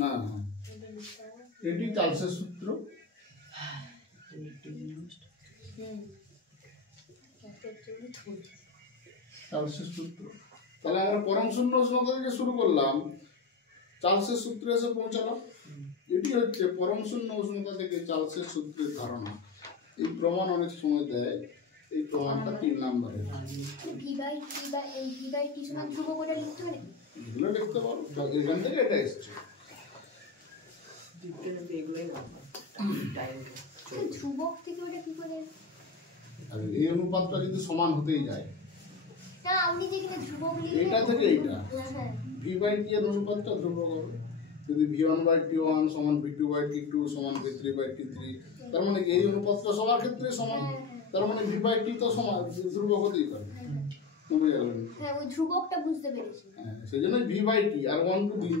হ্যাঁ হ্যাঁ, এটি চার্লসের সূত্র। চার্লসের সূত্র। তাহলে আমরা পরম শূন্য উষ্ণতা থেকে শুরু করলাম, চার্লসের সূত্রে এসে পৌঁছালাম। এটি হচ্ছে পরম শূন্য উষ্ণতা থেকে চার্লসের সূত্রের ধারণা। এই প্রমাণ অনেক সময় দেয়, এই প্রমাণটা 3 নম্বরের। V/T সমান ধ্রুবক ওটা লিখতে পারে, এগুলো লিখতে পারো, এখান থেকে এটা এসছে। ধ্রুবক থেকে ওটা কি করে? আর এই অনুপাতটা যদি সমান হতেই যায়, না আপনি যেখানে ধ্রুবক লিখে এইটা থেকে এইটা হ্যাঁ V/T এর অনুপাতটা ধ্রুবক হবে। যদি V1/T1 সমান V2/T2 সমান V3/T3, তার মানে এই অনুপাতটা সবার ক্ষেত্রে সমান, তার মানে V/T তো সমান, ধ্রুবক হতেই পারে। বুঝে গেলেন? হ্যাঁ, ওই ধ্রুবকটা বুঝতে পেরেছি। হ্যাঁ, সেই জন্য V/T আর 1 2 দিন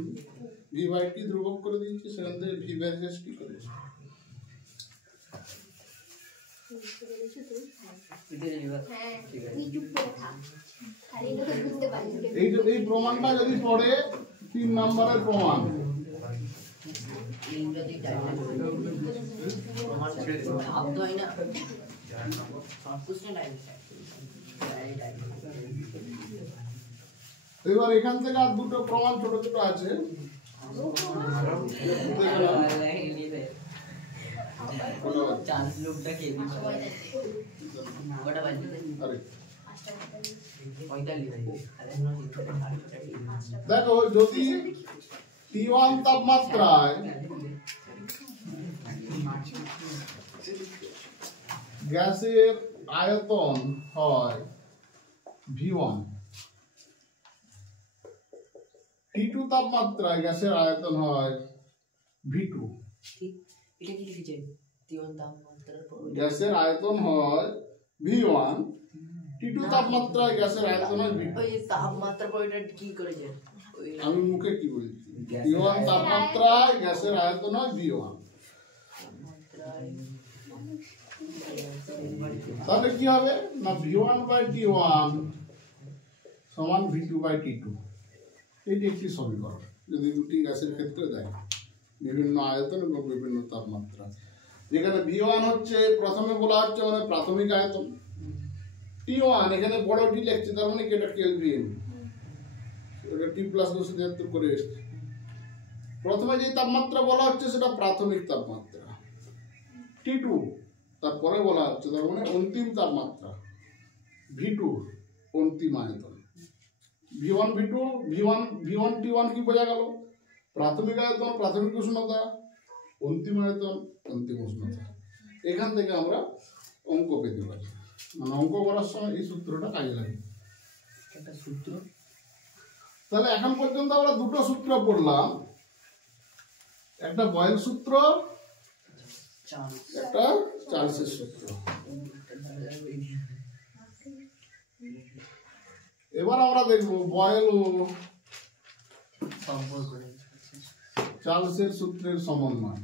V/T ধ্রুবক করে দিয়েছি, সেখান থেকে V/T করেছি। হ্যাঁ, তুই চুপ করে থাক, খালি লোকে বুঝতে পারছি। এই প্রমাণটা যদি পড়ে 3 নম্বরের প্রমাণ, ভাবতে হয় না, এবার এখান থেকে আর দুটো প্রমাণ ছোট ছোট আছে। দেখো, যদি T1 তাপমাত্রায় গ্যাসের আয়তন হয় V1, T2 তাপমাত্রায় গ্যাসের আয়তন হয় V2। এটা কি লিখেছেন? গ্যাসের আয়তন হয় V1, T2 তাপমাত্রায় গ্যাসের আয়তন হয় V2। ওই তাপমাত্রা পর এটা কি করেছেন? আমি মুখে কি বলছি? T1 তাপমাত্রায় গ্যাসের আয়তন হয় V1। তাহলে কি হবে না, V1/T1 সমান V2/T2। এটি একটি সমীকরণ যদি দুটি গ্যাসের ক্ষেত্রে দেয়, বিভিন্ন আয়তন এবং বিভিন্ন তাপমাত্রা। যেখানে V1 হচ্ছে প্রথমে বলা হচ্ছে মানে প্রাথমিক আয়তন, T1 এখানে বড় টি লিখছে, তার মানে কি এটা কেলভিন, এটা T + 273 করে এসছে। প্রথমে যে তাপমাত্রা বলা হচ্ছে সেটা প্রাথমিক তাপমাত্রা, T2 তারপরে বলা হচ্ছে তার মানে অন্তিম তাপমাত্রা, V2 অন্তিম আয়তন, V1 V2 V1 T1 কি বোঝা গেল? প্রাথমিক আয়তন প্রাথমিক উষ্ণতা, অন্তিম আয়তন অন্তিম উষ্ণতা। এখান থেকে আমরা অঙ্ক পেতে পারি, মানে অঙ্ক করার সময় এই সূত্রটা কাজে লাগে। একটা সূত্র, তাহলে এখন পর্যন্ত আমরা দুটো সূত্র পড়লাম, একটা বয়েল সূত্র, একটা চার্লসের সূত্র। এবার আমরা দেখব বয়েল ও চার্লসের সূত্রের সমন্বয়।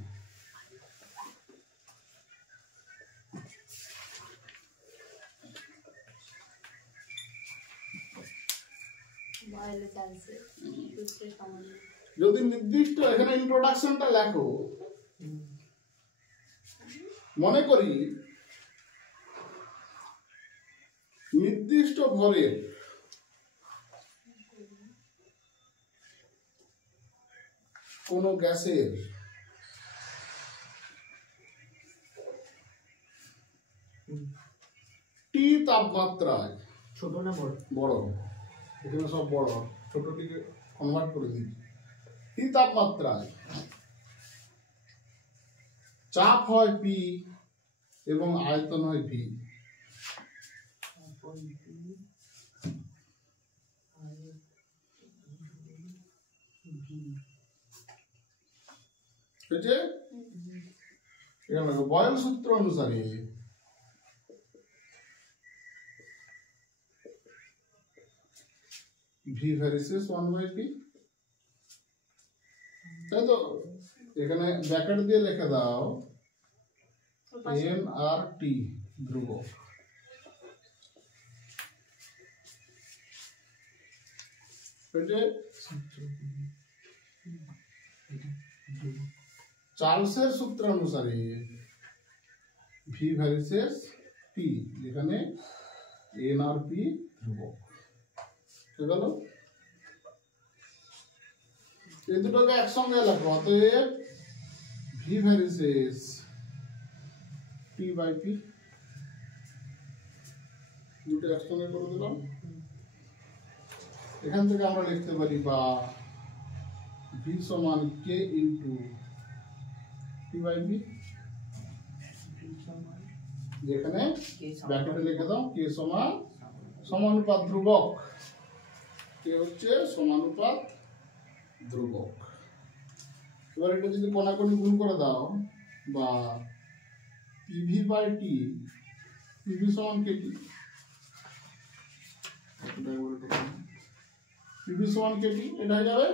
যদি নির্দিষ্ট এখানে ইন্ট্রোডাকশনটা লেখো, মনে করি নির্দিষ্ট ভরের কোন গ্যাসের টি তাপমাত্রায়, ছোট না বড়? বড়, এখানে সব বড়, ছোটটিকে কনভার্ট করে দিই, টি তাপমাত্রায় চাপ হয় পি এবং আয়তন হয় ভি। বয়েল সূত্র অনুসারে ভি ভ্যারিসেস 1/p, তাই তো? এখানে ব্র্যাকেট দিয়ে লিখে দাও nRT ধ্রুবক। চার্লসের সূত্র অনুসারে ভি ভ্যারিসেস পি, যেখানে nRP ধ্রুবক। ঠিক গেল? এই দুটোকে একসঙ্গে লেখো, অতএব ভি ভ্যারিসেস T/P, দুটো একসঙ্গে করে দিলাম। এখান থেকে আমরা লিখতে পারি বা V সমান K ইন্টু T/P, যেখানে ব্র্যাকেটে লিখে দাও K সমান সমানুপাত ধ্রুবক, K হচ্ছে সমানুপাত ধ্রুবক। এবার এটা যদি কোণাকুণি গুণ করে দাও, বা PV/T, PV সমান KT, PV সমান KT, এটা হয়ে যাবে,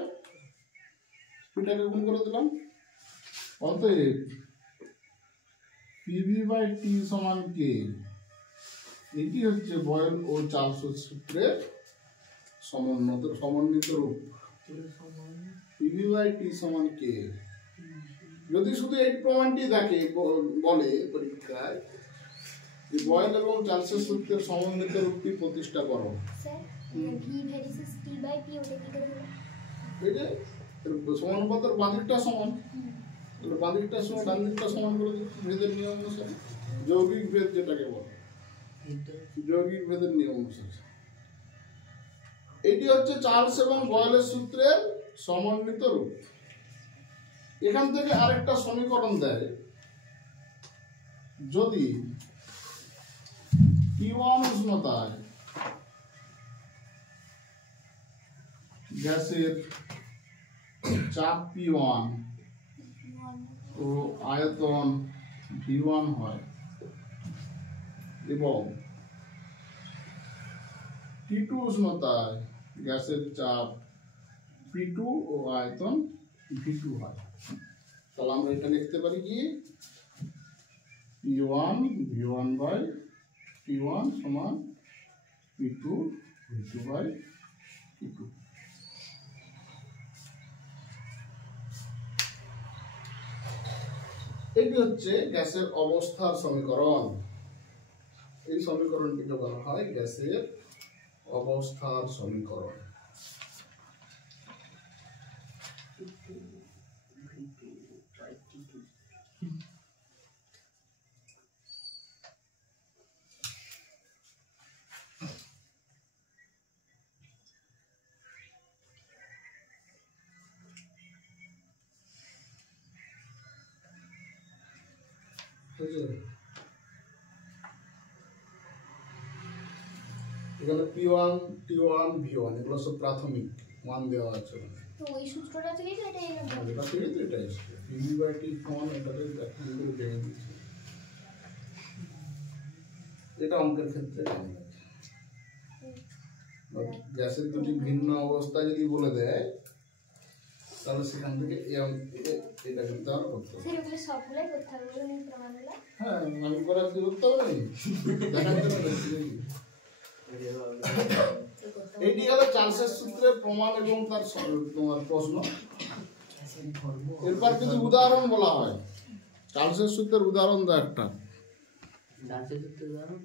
এটাকে গুণ করে দিলাম। অতএব PV/T সমান K, এটি হচ্ছে বয়েল ও চার্লস সূত্রের সমন্বিত রূপ। PV/T সমান K। যদি শুধু এই প্রমাণটি দেখে বলে পরীক্ষায় যে বয়েল এবং চার্লসের সূত্রের সমন্বিত রূপটি প্রতিষ্ঠা করো, স্যার V ভ্যারিসেস T/P ওটা কি করে হবে? এই যে সমানুপাতের বাঁদিকটা সমান, বাঁদিকটা সমান ডান দিকটা সমান করে ভেদের নিয়ম অনুসারে, যৌগিক ভেদ যেটাকে বলে, যৌগিক ভেদের নিয়ম অনুসারে। এটি হচ্ছে চার্লস এবং বয়েলের সূত্রের সমন্বিত রূপ। এখান থেকে আরেকটা সমীকরণ দেয়, যদি T1 উষ্ণতায় গ্যাসের চাপ P1 ও আয়তন V1 হয় এবং T2 উষ্ণতায় গ্যাসের চাপ P2 ও আয়তন V2 হয়, তাহলে আমরা এটা লিখতে পারি কি P1 V1 বাই T1 সমান P2 V2 বাই T2। এটি হচ্ছে গ্যাসের অবস্থার সমীকরণ। এই সমীকরণটিকে বলা হয় গ্যাসের অবস্থার সমীকরণ। হয়েছে? এখানে P1 T1 V1 এগুলো সব প্রাথমিক মান দেওয়া আছে ওখানে। তো ওই সূত্রটা থেকে তো এটা এলো। এটা থেকে তো এটা এসছে PV/T সমান এটাকে এখন করে ভেঙে দিচ্ছি। এটা অঙ্কের ক্ষেত্রে জানা যাচ্ছে। গ্যাসের দুটি ভিন্ন অবস্থা যদি বলে দেয় তাহলে সেখান থেকে এটা কিন্তু আর করতে হবে। সেগুলো সবগুলাই করতে হবে এই প্রমাণগুলো। হ্যাঁ আমি করার কি করতে হবে না দেখার জন্য দেখছি নাকি? এইটি হলো চার্লসের সূত্রের প্রমাণ এবং তার তোমার প্রশ্ন। এরপর কিছু উদাহরণ বলা হয়। চার্লসের সূত্রের উদাহরণ দাও একটা। চার্লসের সূত্রের উদাহরণ